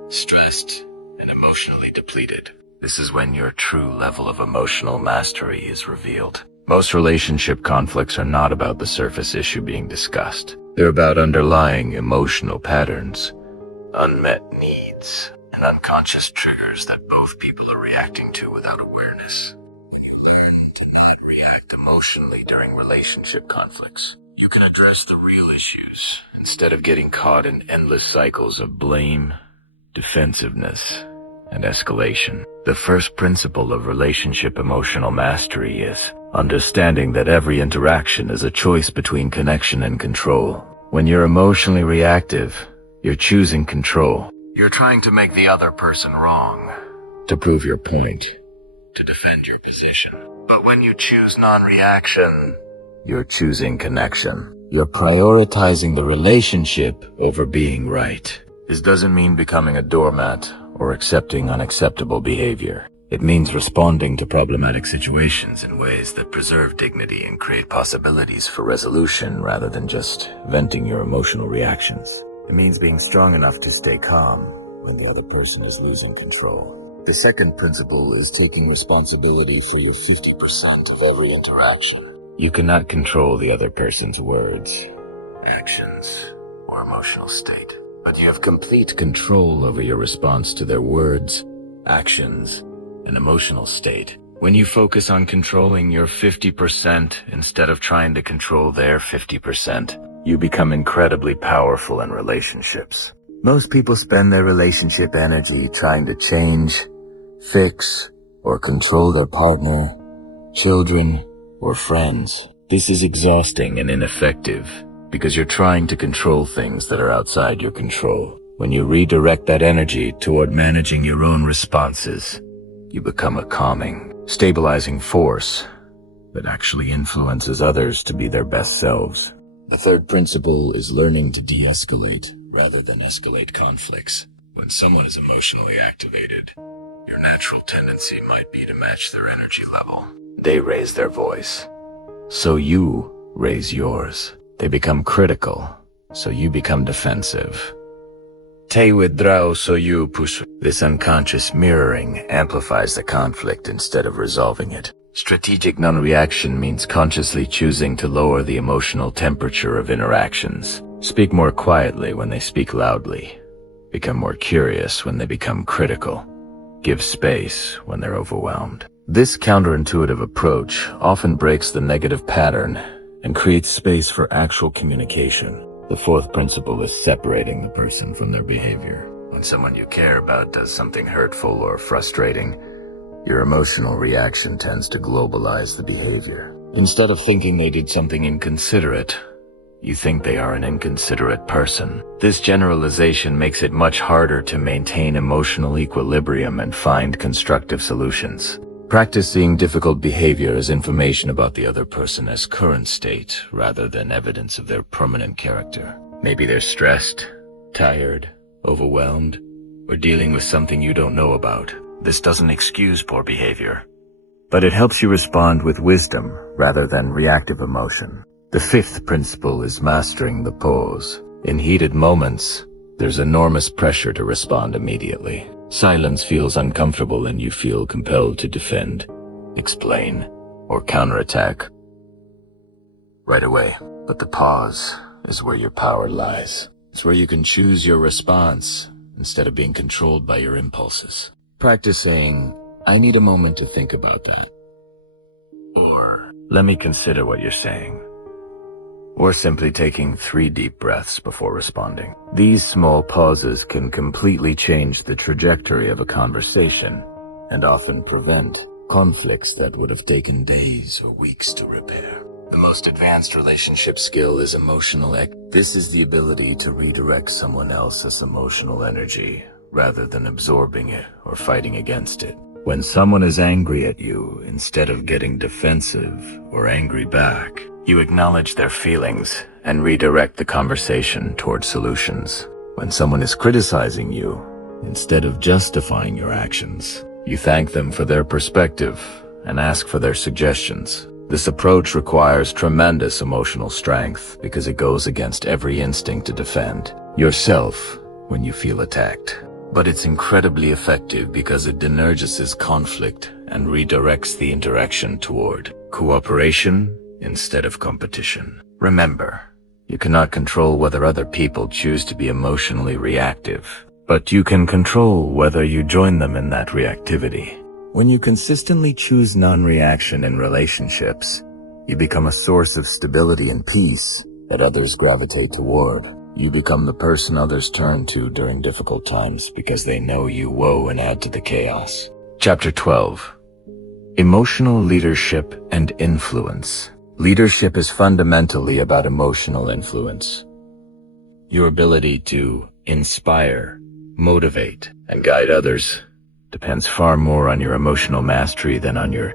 stressed, and emotionally depleted. This is when your true level of emotional mastery is revealed. Most relationship conflicts are not about the surface issue being discussed. They're about underlying emotional patterns, unmet needs, and unconscious triggers that both people are reacting to without awareness. When you learn to not react emotionally during relationship conflicts, you can address the real issues instead of getting caught in endless cycles of blame, defensiveness, and escalation. The first principle of relationship emotional mastery is understanding that every interaction is a choice between connection and control. When you're emotionally reactive, you're choosing control. You're trying to make the other person wrong, to prove your point, to defend your position. But when you choose non-reaction, you're choosing connection. You're prioritizing the relationship over being right. This doesn't mean becoming a doormat or accepting unacceptable behavior. It means responding to problematic situations in ways that preserve dignity and create possibilities for resolution rather than just venting your emotional reactions. It means being strong enough to stay calm when the other person is losing control. The second principle is taking responsibility for your 50% of every interaction. You cannot control the other person's words, actions, or emotional state, but you have complete control over your response to their words, actions, and emotional state. When you focus on controlling your 50% instead of trying to control their 50%, you become incredibly powerful in relationships. Most people spend their relationship energy trying to change, fix, or control their partner, children, or friends. This is exhausting and ineffective because you're trying to control things that are outside your control. When you redirect that energy toward managing your own responses, you become a calming, stabilizing force that actually influences others to be their best selves. The third principle is learning to de-escalate rather than escalate conflicts. When someone is emotionally activated, your natural tendency might be to match their energy level. They raise their voice, so you raise yours. They become critical, so you become defensive. They withdraw, so you push. This unconscious mirroring amplifies the conflict instead of resolving it. Strategic non-reaction means consciously choosing to lower the emotional temperature of interactions. Speak more quietly when they speak loudly. Become more curious when they become critical. Give space when they're overwhelmed. This counterintuitive approach often breaks the negative pattern and creates space for actual communication. The fourth principle is separating the person from their behavior. When someone you care about does something hurtful or frustrating, your emotional reaction tends to globalize the behavior. Instead of thinking they did something inconsiderate, you think they are an inconsiderate person. This generalization makes it much harder to maintain emotional equilibrium and find constructive solutions. Practice seeing difficult behavior as information about the other person's current state rather than evidence of their permanent character. Maybe they're stressed, tired, overwhelmed, or dealing with something you don't know about. This doesn't excuse poor behavior, but it helps you respond with wisdom rather than reactive emotion. The fifth principle is mastering the pause. In heated moments, there's enormous pressure to respond immediately. Silence feels uncomfortable and you feel compelled to defend, explain, or counterattack right away. But the pause is where your power lies. It's where you can choose your response instead of being controlled by your impulses. Practice saying, "I need a moment to think about that." Or, "Let me consider what you're saying." Or simply taking 3 deep breaths before responding. These small pauses can completely change the trajectory of a conversation and often prevent conflicts that would have taken days or weeks to repair. The most advanced relationship skill is emotional This is the ability to redirect someone else's emotional energy rather than absorbing it or fighting against it. When someone is angry at you, instead of getting defensive or angry back, you acknowledge their feelings and redirect the conversation toward solutions. When someone is criticizing you, instead of justifying your actions, You thank them for their perspective and ask for their suggestions. This approach requires tremendous emotional strength because it goes against every instinct to defend yourself when you feel attacked. But it's incredibly effective because it de-energizes conflict and redirects the interaction toward cooperation instead of competition. Remember, you cannot control whether other people choose to be emotionally reactive, but you can control whether you join them in that reactivity. When you consistently choose non-reaction in relationships, you become a source of stability and peace that others gravitate toward. You become the person others turn to during difficult times because they know you woe and add to the chaos. Chapter 12. Emotional Leadership and Influence. Leadership is fundamentally about emotional influence. Your ability to inspire, motivate, and guide others depends far more on your emotional mastery than on your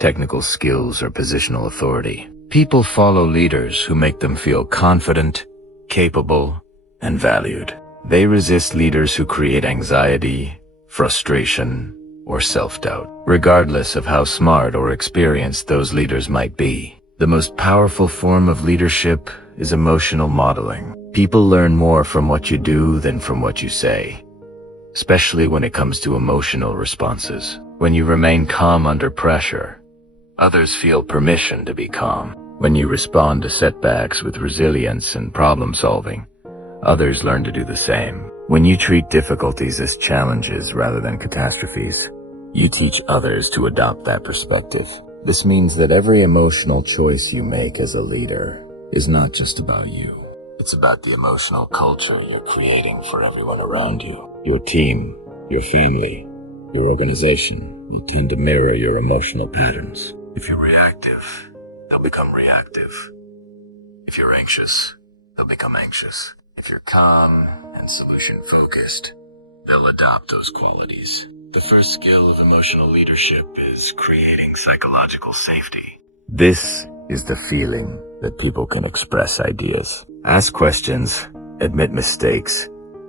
technical skills or positional authority. People follow leaders who make them feel confident, capable, and valued. They resist leaders who create anxiety, frustration, or self-doubt, regardless of how smart or experienced those leaders might be. The most powerful form of leadership is emotional modeling. People learn more from what you do than from what you say, especially when it comes to emotional responses. When you remain calm under pressure, others feel permission to be calm. When you respond to setbacks with resilience and problem solving, others learn to do the same. When you treat difficulties as challenges rather than catastrophes, you teach others to adopt that perspective. This means that every emotional choice you make as a leader is not just about you. It's about the emotional culture you're creating for everyone around you. Your team, your family, your organization will tend to mirror your emotional patterns. If you're reactive, they'll become reactive. If you're anxious, they'll become anxious. If you're calm and solution-focused, they'll adopt those qualities. The first skill of emotional leadership is creating psychological safety. This is the feeling that people can express ideas, ask questions, admit mistakes,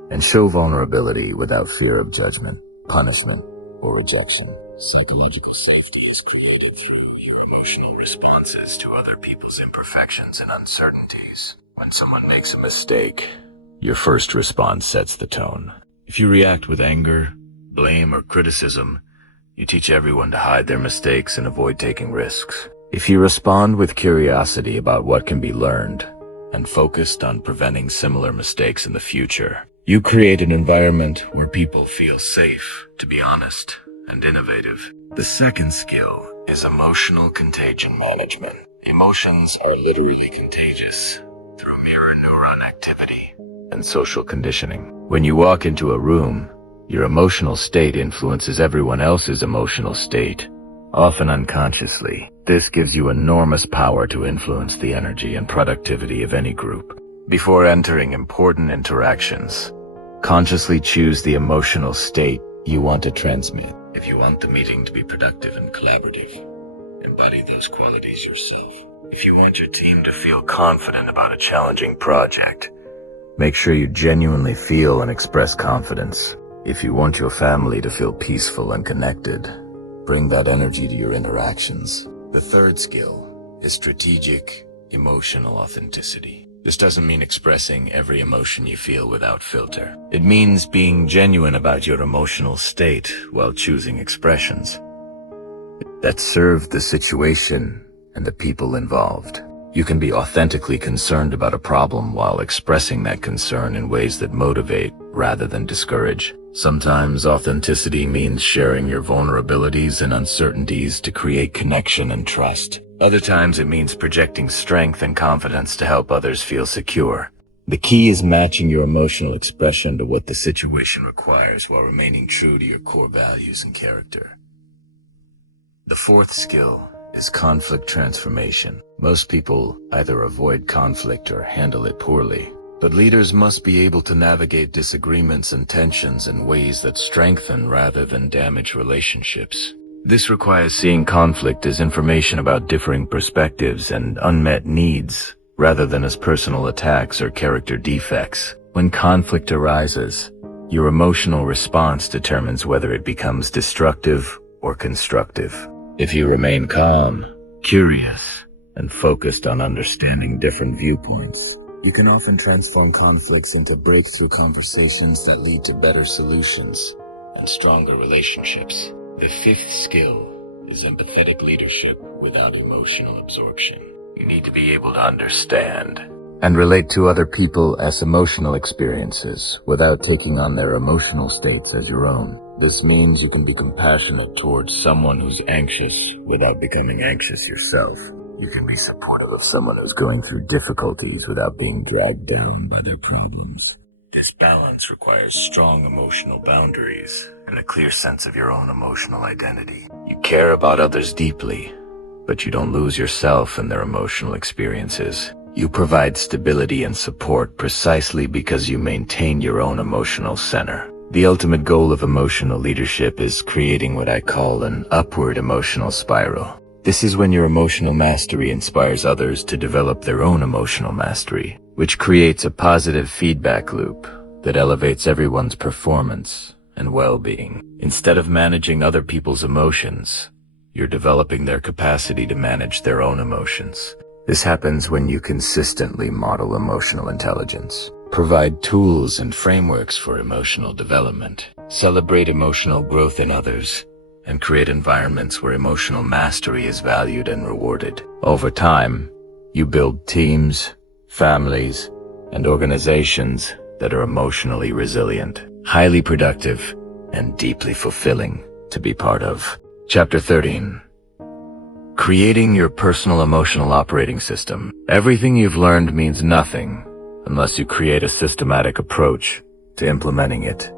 and show vulnerability without fear of judgment, punishment, or rejection. Psychological safety is created through your emotional responses to other people's imperfections and uncertainties. When someone makes a mistake, your first response sets the tone. If you react with anger, blame, or criticism, you teach everyone to hide their mistakes and avoid taking risks. If you respond with curiosity about what can be learned and focused on preventing similar mistakes in the future, you create an environment where people feel safe to be honest and innovative. The second skill is emotional contagion management. Emotions are literally contagious through mirror neuron activity and social conditioning. When you walk into a room, your emotional state influences everyone else's emotional state, often unconsciously. This gives you enormous power to influence the energy and productivity of any group. Before entering important interactions, consciously choose the emotional state you want to transmit. If you want the meeting to be productive and collaborative, embody those qualities yourself. If you want your team to feel confident about a challenging project, make sure you genuinely feel and express confidence. If you want your family to feel peaceful and connected, bring that energy to your interactions. The third skill is strategic emotional authenticity. This doesn't mean expressing every emotion you feel without filter. It means being genuine about your emotional state while choosing expressions that serve the situation and the people involved. You can be authentically concerned about a problem while expressing that concern in ways that motivate rather than discourage. Sometimes authenticity means sharing your vulnerabilities and uncertainties to create connection and trust. Other times it means projecting strength and confidence to help others feel secure. The key is matching your emotional expression to what the situation requires while remaining true to your core values and character. The fourth skill is conflict transformation. Most people either avoid conflict or handle it poorly, but leaders must be able to navigate disagreements and tensions in ways that strengthen rather than damage relationships. This requires seeing conflict as information about differing perspectives and unmet needs, rather than as personal attacks or character defects. When conflict arises, Your emotional response determines whether it becomes destructive or constructive. If you remain calm, curious, and focused on understanding different viewpoints, you can often transform conflicts into breakthrough conversations that lead to better solutions and stronger relationships. The fifth skill is empathetic leadership without emotional absorption. You need to be able to understand and relate to other people as emotional experiences without taking on their emotional states as your own. This means you can be compassionate towards someone who's anxious without becoming anxious yourself. You can be supportive of someone who's going through difficulties without being dragged down by their problems. This balance requires strong emotional boundaries and a clear sense of your own emotional identity. You care about others deeply, but you don't lose yourself in their emotional experiences. You provide stability and support precisely because you maintain your own emotional center. The ultimate goal of emotional leadership is creating what I call an upward emotional spiral. This is when your emotional mastery inspires others to develop their own emotional mastery, which creates a positive feedback loop that elevates everyone's performance and well-being. Instead of managing other people's emotions, you're developing their capacity to manage their own emotions. This happens when you consistently model emotional intelligence, provide tools and frameworks for emotional development, celebrate emotional growth in others, and create environments where emotional mastery is valued and rewarded. Over time, you build teams, families, and organizations that are emotionally resilient, highly productive, and deeply fulfilling to be part of. Chapter 13. Creating your personal emotional operating system. Everything you've learned means nothing unless you create a systematic approach to implementing it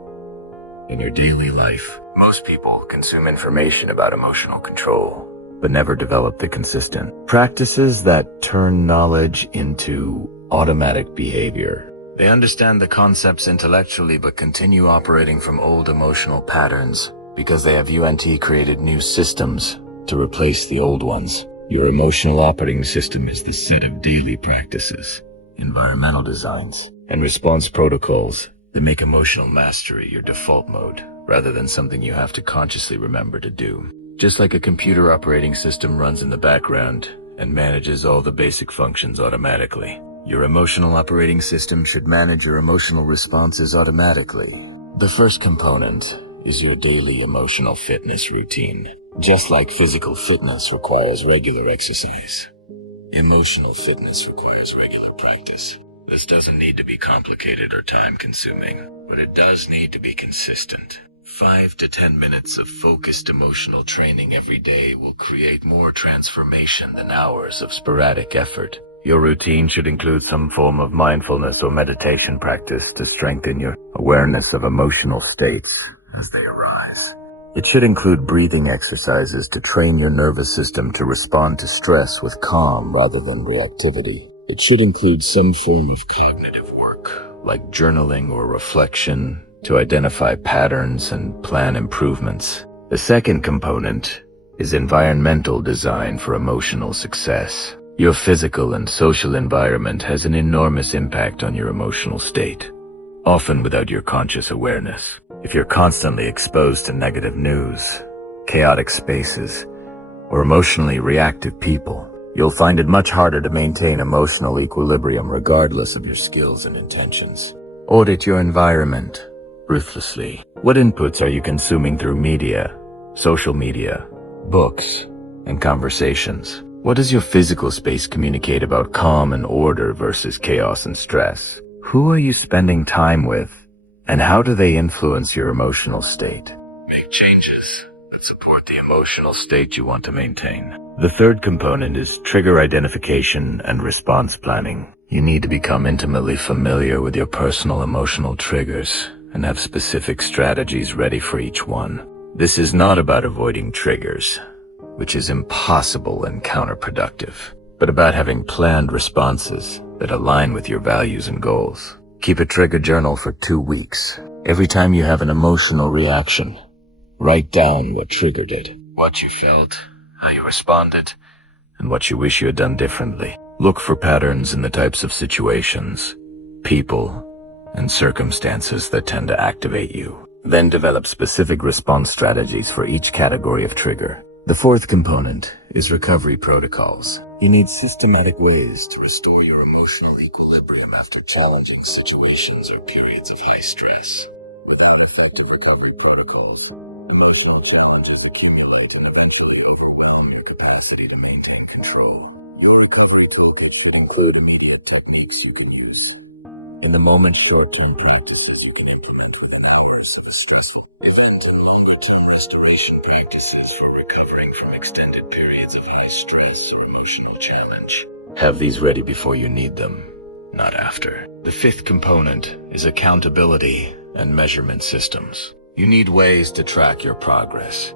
in your daily life. Most people consume information about emotional control, but never develop the consistent practices that turn knowledge into automatic behavior. They understand the concepts intellectually but continue operating from old emotional patterns because they have created new systems to replace the old ones. Your emotional operating system is the set of daily practices, environmental designs, and response protocols that make emotional mastery your default mode, rather than something you have to consciously remember to do. Just like a computer operating system runs in the background and manages all the basic functions automatically, your emotional operating system should manage your emotional responses automatically. The first component is your daily emotional fitness routine. Just like physical fitness requires regular exercise, emotional fitness requires regular practice. This doesn't need to be complicated or time-consuming, but it does need to be consistent. 5 to 10 minutes of focused emotional training every day will create more transformation than hours of sporadic effort. Your routine should include some form of mindfulness or meditation practice to strengthen your awareness of emotional states as they arise. It should include breathing exercises to train your nervous system to respond to stress with calm rather than reactivity. It should include some form of cognitive work, like journaling or reflection, to identify patterns and plan improvements. The second component is environmental design for emotional success. Your physical and social environment has an enormous impact on your emotional state, often without your conscious awareness. If you're constantly exposed to negative news, chaotic spaces, or emotionally reactive people, you'll find it much harder to maintain emotional equilibrium regardless of your skills and intentions. Audit your environment ruthlessly. What inputs are you consuming through media, social media, books, and conversations? What does your physical space communicate about calm and order versus chaos and stress? Who are you spending time with, and how do they influence your emotional state? Make changes that support the emotional state you want to maintain. The third component is trigger identification and response planning. You need to become intimately familiar with your personal emotional triggers and have specific strategies ready for each one. This is not about avoiding triggers, which is impossible and counterproductive, but about having planned responses that align with your values and goals. Keep a trigger journal for 2 weeks. Every time you have an emotional reaction, write down what triggered it, what you felt, how you responded, and what you wish you had done differently. Look for patterns in the types of situations, people, and circumstances that tend to activate you. Then develop specific response strategies for each category of trigger. The fourth component is recovery protocols. You need systematic ways to restore your emotional equilibrium after challenging situations or periods of high stress. Without effective recovery protocols, emotional challenges accumulate and eventually overwhelm your capacity to maintain control. Your recovery toolkits include immediate techniques you can use. In the moment, short-term practices you can implement within hours of a stressful event, and longer-term restoration practices for recovering from extended periods of high stress or emotional challenge. Have these ready before you need them, not after. The fifth component is accountability and measurement systems. You need ways to track your progress,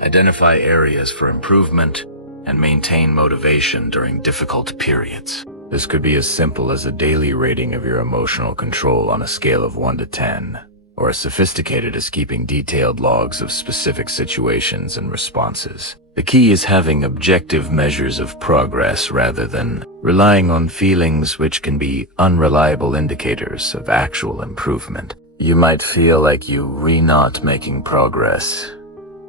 identify areas for improvement, and maintain motivation during difficult periods. This could be as simple as a daily rating of your emotional control on a scale of 1 to 10, or as sophisticated as keeping detailed logs of specific situations and responses. The key is having objective measures of progress rather than relying on feelings, which can be unreliable indicators of actual improvement. You might feel like you're not making progress,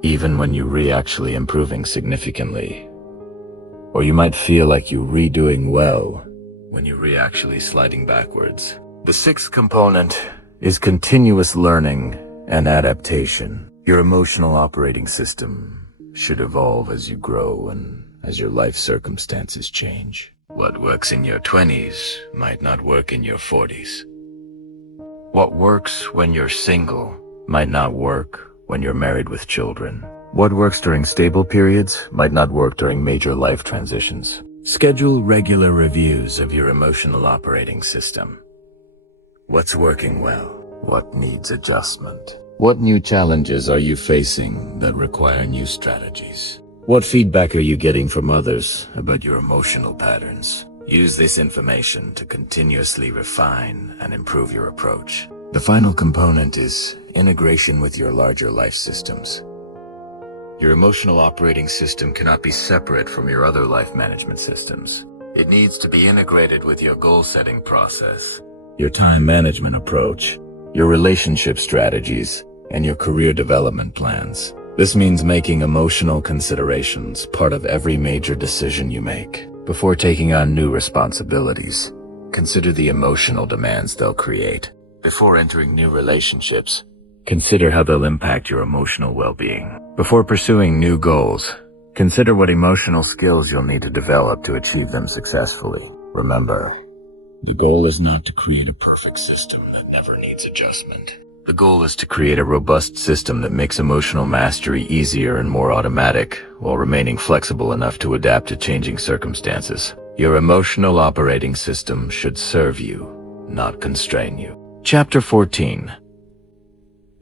even when you're actually improving significantly. Or you might feel like you're doing well, when you're actually sliding backwards. The sixth component is continuous learning and adaptation. Your emotional operating system should evolve as you grow and as your life circumstances change. What works in your 20s might not work in your 40s. What works when you're single might not work when you're married with children. What works during stable periods might not work during major life transitions. Schedule regular reviews of your emotional operating system. What's working well? What needs adjustment? What new challenges are you facing that require new strategies? What feedback are you getting from others about your emotional patterns? Use this information to continuously refine and improve your approach. The final component is integration with your larger life systems. Your emotional operating system cannot be separate from your other life management systems. It needs to be integrated with your goal-setting process, your time management approach, your relationship strategies, and your career development plans. This means making emotional considerations part of every major decision you make. Before taking on new responsibilities, consider the emotional demands they'll create. Before entering new relationships, consider how they'll impact your emotional well-being. Before pursuing new goals, consider what emotional skills you'll need to develop to achieve them successfully. Remember, the goal is not to create a perfect system that never needs adjustment. The goal is to create a robust system that makes emotional mastery easier and more automatic, while remaining flexible enough to adapt to changing circumstances. Your emotional operating system should serve you, not constrain you. Chapter 14.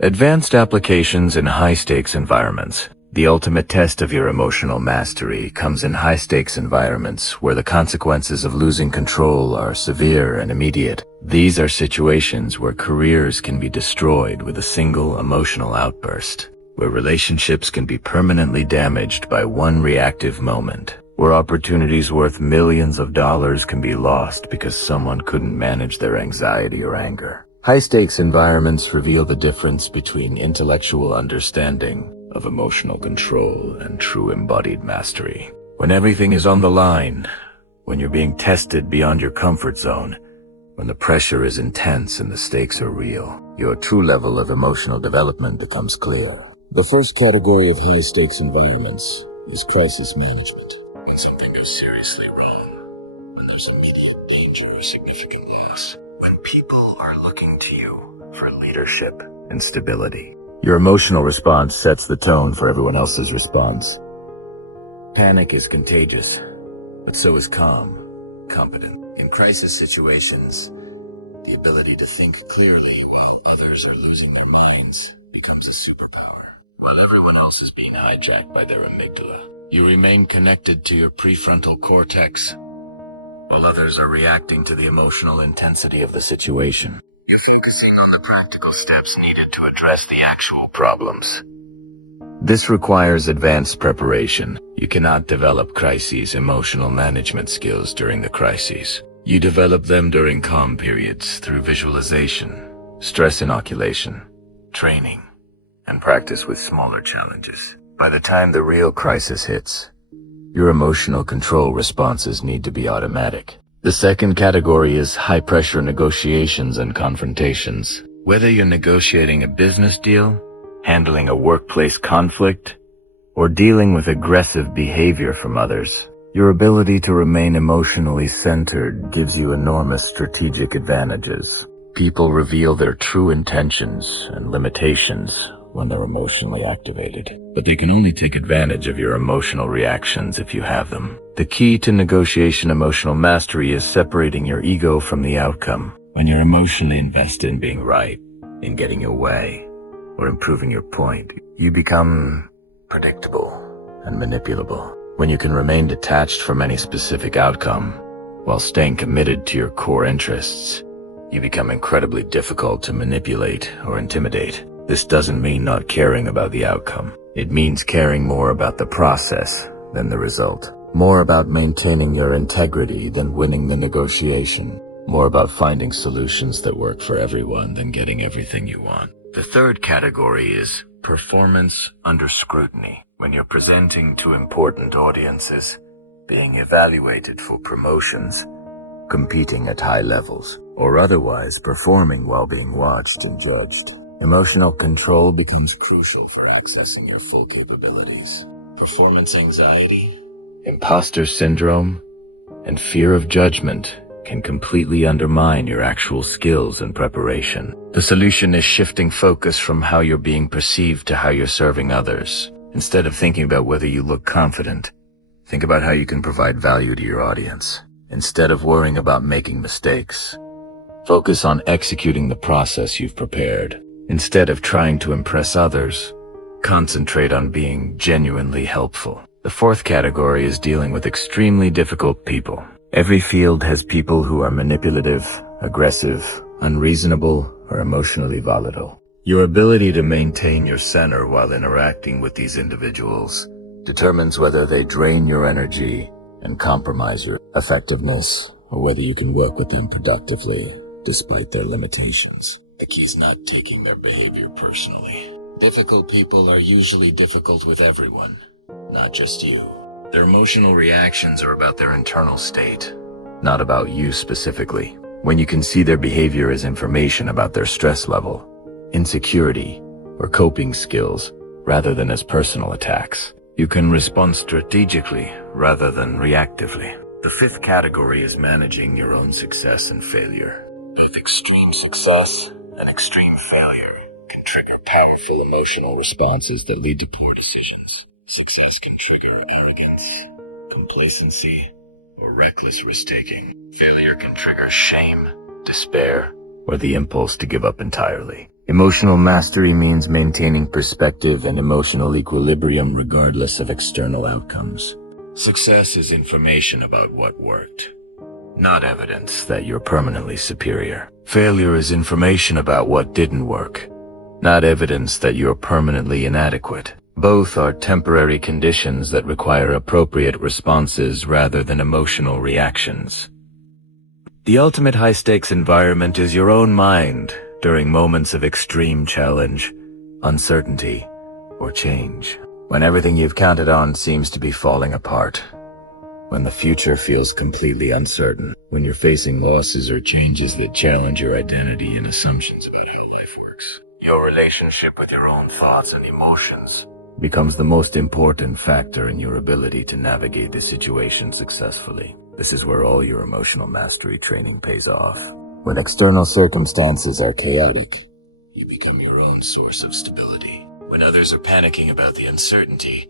Advanced applications in high-stakes environments. The ultimate test of your emotional mastery comes in high-stakes environments where the consequences of losing control are severe and immediate. These are situations where careers can be destroyed with a single emotional outburst, where relationships can be permanently damaged by one reactive moment, where opportunities worth millions of dollars can be lost because someone couldn't manage their anxiety or anger. High-stakes environments reveal the difference between intellectual understanding of emotional control and true embodied mastery. When everything is on the line, when you're being tested beyond your comfort zone, when the pressure is intense and the stakes are real, your true level of emotional development becomes clear. The first category of high-stakes environments is crisis management. When something goes seriously wrong, when there's immediate danger or significant loss, when people are looking to you for leadership and stability. Your emotional response sets the tone for everyone else's response. Panic is contagious, but so is calm, competent. In crisis situations, the ability to think clearly while others are losing their minds becomes a superpower. While everyone else is being hijacked by their amygdala, you remain connected to your prefrontal cortex, while others are reacting to the emotional intensity of the situation. You're focusing on the practical steps needed to address the actual problems. This requires advanced preparation. You cannot develop crises emotional management skills during the crises. You develop them during calm periods through visualization, stress inoculation, training, and practice with smaller challenges. By the time the real crisis hits, your emotional control responses need to be automatic. The second category is high-pressure negotiations and confrontations. Whether you're negotiating a business deal, handling a workplace conflict, or dealing with aggressive behavior from others, your ability to remain emotionally centered gives you enormous strategic advantages. People reveal their true intentions and limitations when they're emotionally activated, but they can only take advantage of your emotional reactions if you have them. The key to negotiation emotional mastery is separating your ego from the outcome. When you're emotionally invested in being right, in getting your way, or improving your point, you become predictable and manipulable. When you can remain detached from any specific outcome, while staying committed to your core interests, you become incredibly difficult to manipulate or intimidate. This doesn't mean not caring about the outcome. It means caring more about the process than the result. More about maintaining your integrity than winning the negotiation. More about finding solutions that work for everyone than getting everything you want. The third category is performance under scrutiny. When you're presenting to important audiences, being evaluated for promotions, competing at high levels, or otherwise performing while being watched and judged, emotional control becomes crucial for accessing your full capabilities. Performance anxiety, imposter syndrome, and fear of judgment can completely undermine your actual skills and preparation. The solution is shifting focus from how you're being perceived to how you're serving others. Instead of thinking about whether you look confident, think about how you can provide value to your audience. Instead of worrying about making mistakes, focus on executing the process you've prepared. Instead of trying to impress others, concentrate on being genuinely helpful. The fourth category is dealing with extremely difficult people. Every field has people who are manipulative, aggressive, unreasonable, or emotionally volatile. Your ability to maintain your center while interacting with these individuals determines whether they drain your energy and compromise your effectiveness, or whether you can work with them productively despite their limitations. The key is not taking their behavior personally. Difficult people are usually difficult with everyone, not just you. Their emotional reactions are about their internal state, not about you specifically. When you can see their behavior as information about their stress level, insecurity, or coping skills, rather than as personal attacks, you can respond strategically rather than reactively. The fifth category is managing your own success and failure. Both extreme success and extreme failure can trigger powerful emotional responses that lead to poor decisions. Success can trigger arrogance, complacency, or reckless risk-taking. Failure can trigger shame, despair, or the impulse to give up entirely. Emotional mastery means maintaining perspective and emotional equilibrium regardless of external outcomes. Success is information about what worked, not evidence that you're permanently superior. Failure is information about what didn't work, not evidence that you're permanently inadequate. Both are temporary conditions that require appropriate responses rather than emotional reactions. The ultimate high-stakes environment is your own mind during moments of extreme challenge, uncertainty, or change. When everything you've counted on seems to be falling apart. When the future feels completely uncertain. When you're facing losses or changes that challenge your identity and assumptions about how life works. Your relationship with your own thoughts and emotions becomes the most important factor in your ability to navigate the situation successfully. This is where all your emotional mastery training pays off. When external circumstances are chaotic, you become your own source of stability. When others are panicking about the uncertainty,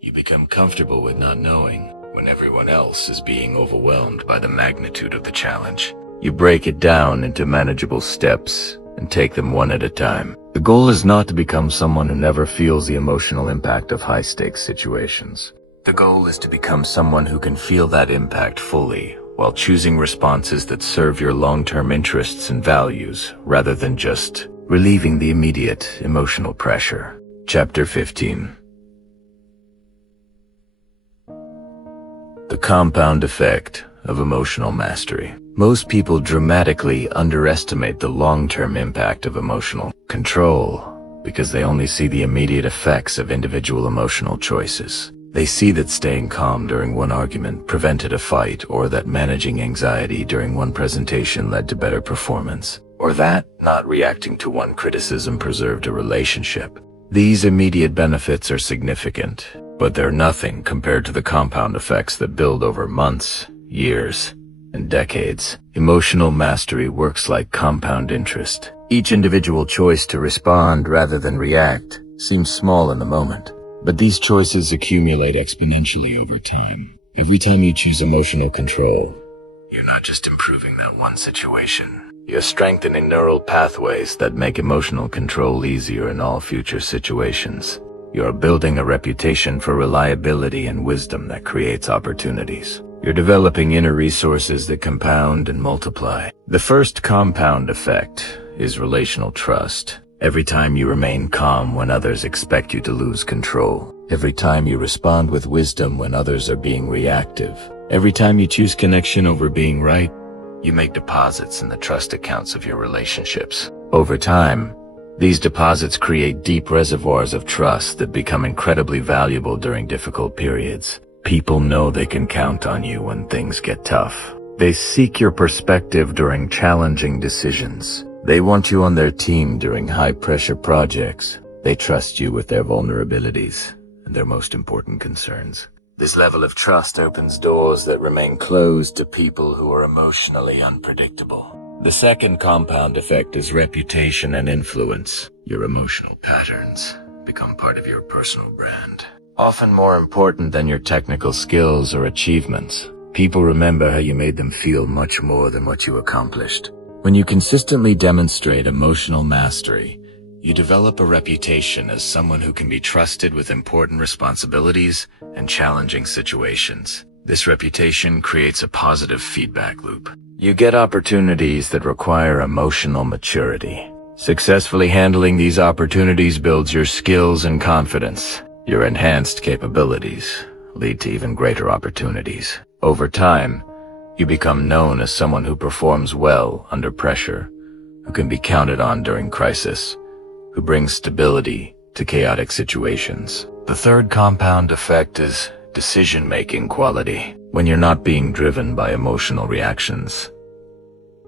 you become comfortable with not knowing. When everyone else is being overwhelmed by the magnitude of the challenge, you break it down into manageable steps and take them one at a time. The goal is not to become someone who never feels the emotional impact of high-stakes situations. The goal is to become someone who can feel that impact fully, while choosing responses that serve your long-term interests and values, rather than just relieving the immediate emotional pressure. Chapter 15. The compound effect of emotional mastery. Most people dramatically underestimate the long-term impact of emotional control because they only see the immediate effects of individual emotional choices. They see that staying calm during one argument prevented a fight, or that managing anxiety during one presentation led to better performance, or that not reacting to one criticism preserved a relationship. These immediate benefits are significant, but they're nothing compared to the compound effects that build over months, years, and decades. Emotional mastery works like compound interest. Each individual choice to respond rather than react seems small in the moment, but these choices accumulate exponentially over time. Every time you choose emotional control, you're not just improving that one situation. You're strengthening neural pathways that make emotional control easier in all future situations. You're building a reputation for reliability and wisdom that creates opportunities. You're developing inner resources that compound and multiply. The first compound effect is relational trust. Every time you remain calm when others expect you to lose control. Every time you respond with wisdom when others are being reactive. Every time you choose connection over being right, you make deposits in the trust accounts of your relationships. Over time, these deposits create deep reservoirs of trust that become incredibly valuable during difficult periods. People know they can count on you when things get tough. They seek your perspective during challenging decisions. They want you on their team during high-pressure projects. They trust you with their vulnerabilities and their most important concerns. This level of trust opens doors that remain closed to people who are emotionally unpredictable. The second compound effect is reputation and influence. Your emotional patterns become part of your personal brand. Often more important than your technical skills or achievements. People remember how you made them feel much more than what you accomplished. When you consistently demonstrate emotional mastery, you develop a reputation as someone who can be trusted with important responsibilities and challenging situations. This reputation creates a positive feedback loop. You get opportunities that require emotional maturity. Successfully handling these opportunities builds your skills and confidence. Your enhanced capabilities lead to even greater opportunities. Over time, you become known as someone who performs well under pressure, who can be counted on during crisis, who brings stability to chaotic situations. The third compound effect is decision-making quality. When you're not being driven by emotional reactions,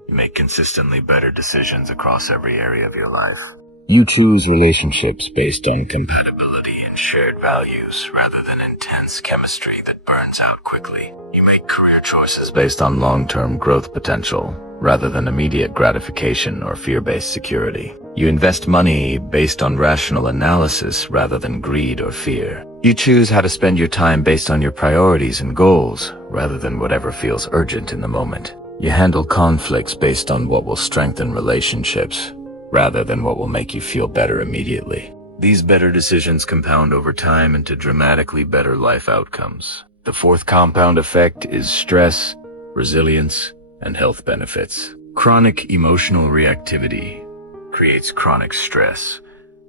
you make consistently better decisions across every area of your life. You choose relationships based on compatibility and shared values rather than intense chemistry that burns out quickly. You make career choices based on long-term growth potential rather than immediate gratification or fear-based security. You invest money based on rational analysis rather than greed or fear. You choose how to spend your time based on your priorities and goals rather than whatever feels urgent in the moment. You handle conflicts based on what will strengthen relationships rather than what will make you feel better immediately. These better decisions compound over time into dramatically better life outcomes. The fourth compound effect is stress, resilience, and health benefits. Chronic emotional reactivity creates chronic stress,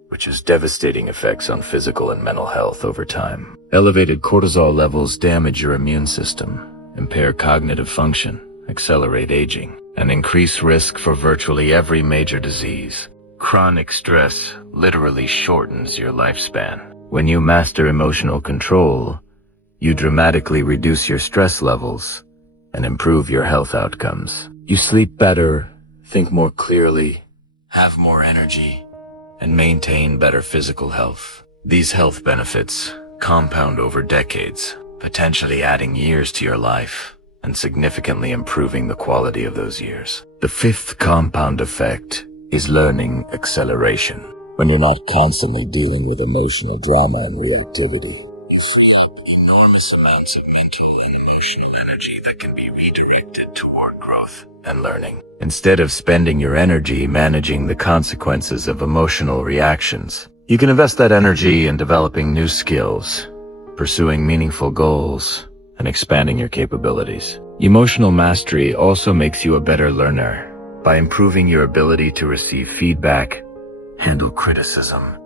which has devastating effects on physical and mental health over time. Elevated cortisol levels damage your immune system, impair cognitive function, accelerate aging, and increase risk for virtually every major disease. Chronic stress literally shortens your lifespan. When you master emotional control, you dramatically reduce your stress levels and improve your health outcomes. You sleep better, think more clearly, have more energy, and maintain better physical health. These health benefits compound over decades, potentially adding years to your life and significantly improving the quality of those years. The fifth compound effect is learning acceleration. When you're not constantly dealing with emotional drama and reactivity, you free up enormous amounts of mental and emotional energy that can be redirected toward growth and learning. Instead of spending your energy managing the consequences of emotional reactions, you can invest that energy in developing new skills, pursuing meaningful goals, and expanding your capabilities. Emotional mastery also makes you a better learner by improving your ability to receive feedback, handle criticism,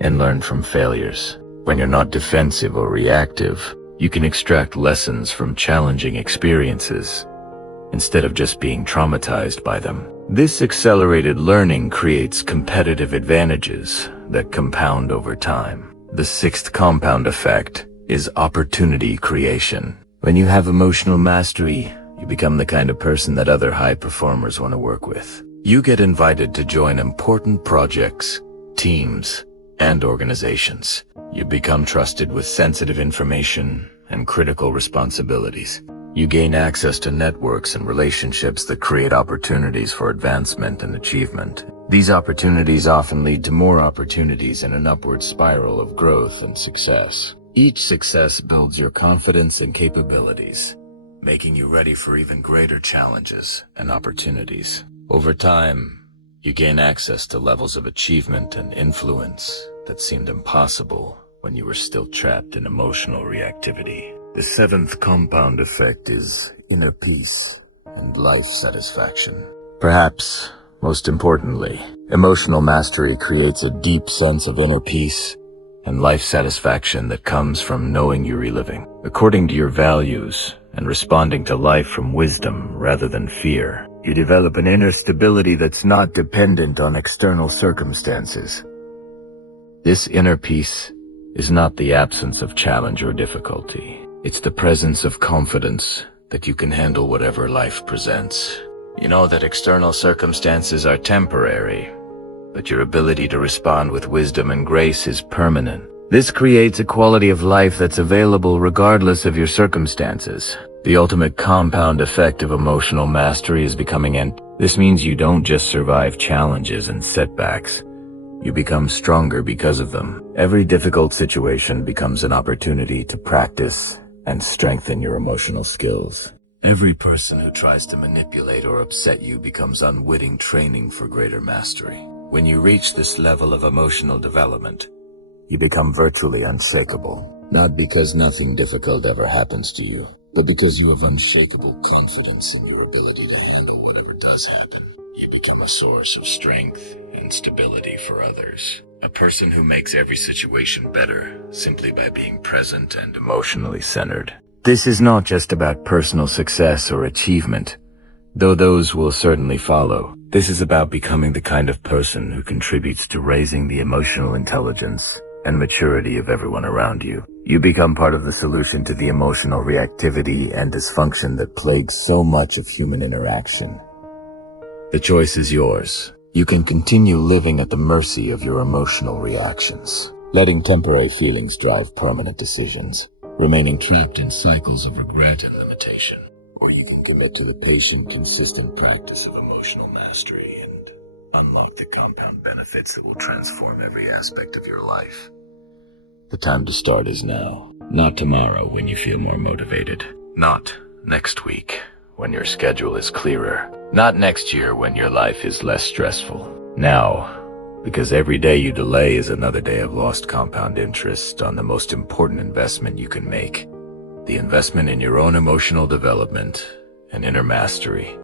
and learn from failures. When you're not defensive or reactive, you can extract lessons from challenging experiences instead of just being traumatized by them. This accelerated learning creates competitive advantages that compound over time. The sixth compound effect is opportunity creation. When you have emotional mastery, you become the kind of person that other high performers want to work with. You get invited to join important projects, teams, and organizations. You become trusted with sensitive information and critical responsibilities. You gain access to networks and relationships that create opportunities for advancement and achievement. These opportunities often lead to more opportunities in an upward spiral of growth and success. Each success builds your confidence and capabilities, making you ready for even greater challenges and opportunities. Over time, you gain access to levels of achievement and influence that seemed impossible when you were still trapped in emotional reactivity. The seventh compound effect is inner peace and life satisfaction. Perhaps, most importantly, emotional mastery creates a deep sense of inner peace and life satisfaction that comes from knowing you're reliving according to your values and responding to life from wisdom rather than fear. You develop an inner stability that's not dependent on external circumstances. This inner peace is not the absence of challenge or difficulty. It's the presence of confidence that you can handle whatever life presents. You know that external circumstances are temporary, but your ability to respond with wisdom and grace is permanent. This creates a quality of life that's available regardless of your circumstances. The ultimate compound effect of emotional mastery is becoming This means you don't just survive challenges and setbacks. You become stronger because of them. Every difficult situation becomes an opportunity to practice and strengthen your emotional skills. Every person who tries to manipulate or upset you becomes unwitting training for greater mastery. When you reach this level of emotional development, you become virtually unshakable. Not because nothing difficult ever happens to you, but because you have unshakable confidence in your ability to handle whatever does happen. You become a source of strength and stability for others. A person who makes every situation better simply by being present and emotionally centered. This is not just about personal success or achievement, though those will certainly follow. This is about becoming the kind of person who contributes to raising the emotional intelligence and maturity of everyone around you. You become part of the solution to the emotional reactivity and dysfunction that plagues so much of human interaction. The choice is yours. You can continue living at the mercy of your emotional reactions, letting temporary feelings drive permanent decisions, remaining trapped in cycles of regret and limitation. Or you can commit to the patient, consistent practice of emotional mastery and unlock the compound benefits that will transform every aspect of your life. The time to start is now, not tomorrow when you feel more motivated, not next week when your schedule is clearer, not next year when your life is less stressful. Now, because every day you delay is another day of lost compound interest on the most important investment you can make, the investment in your own emotional development and inner mastery.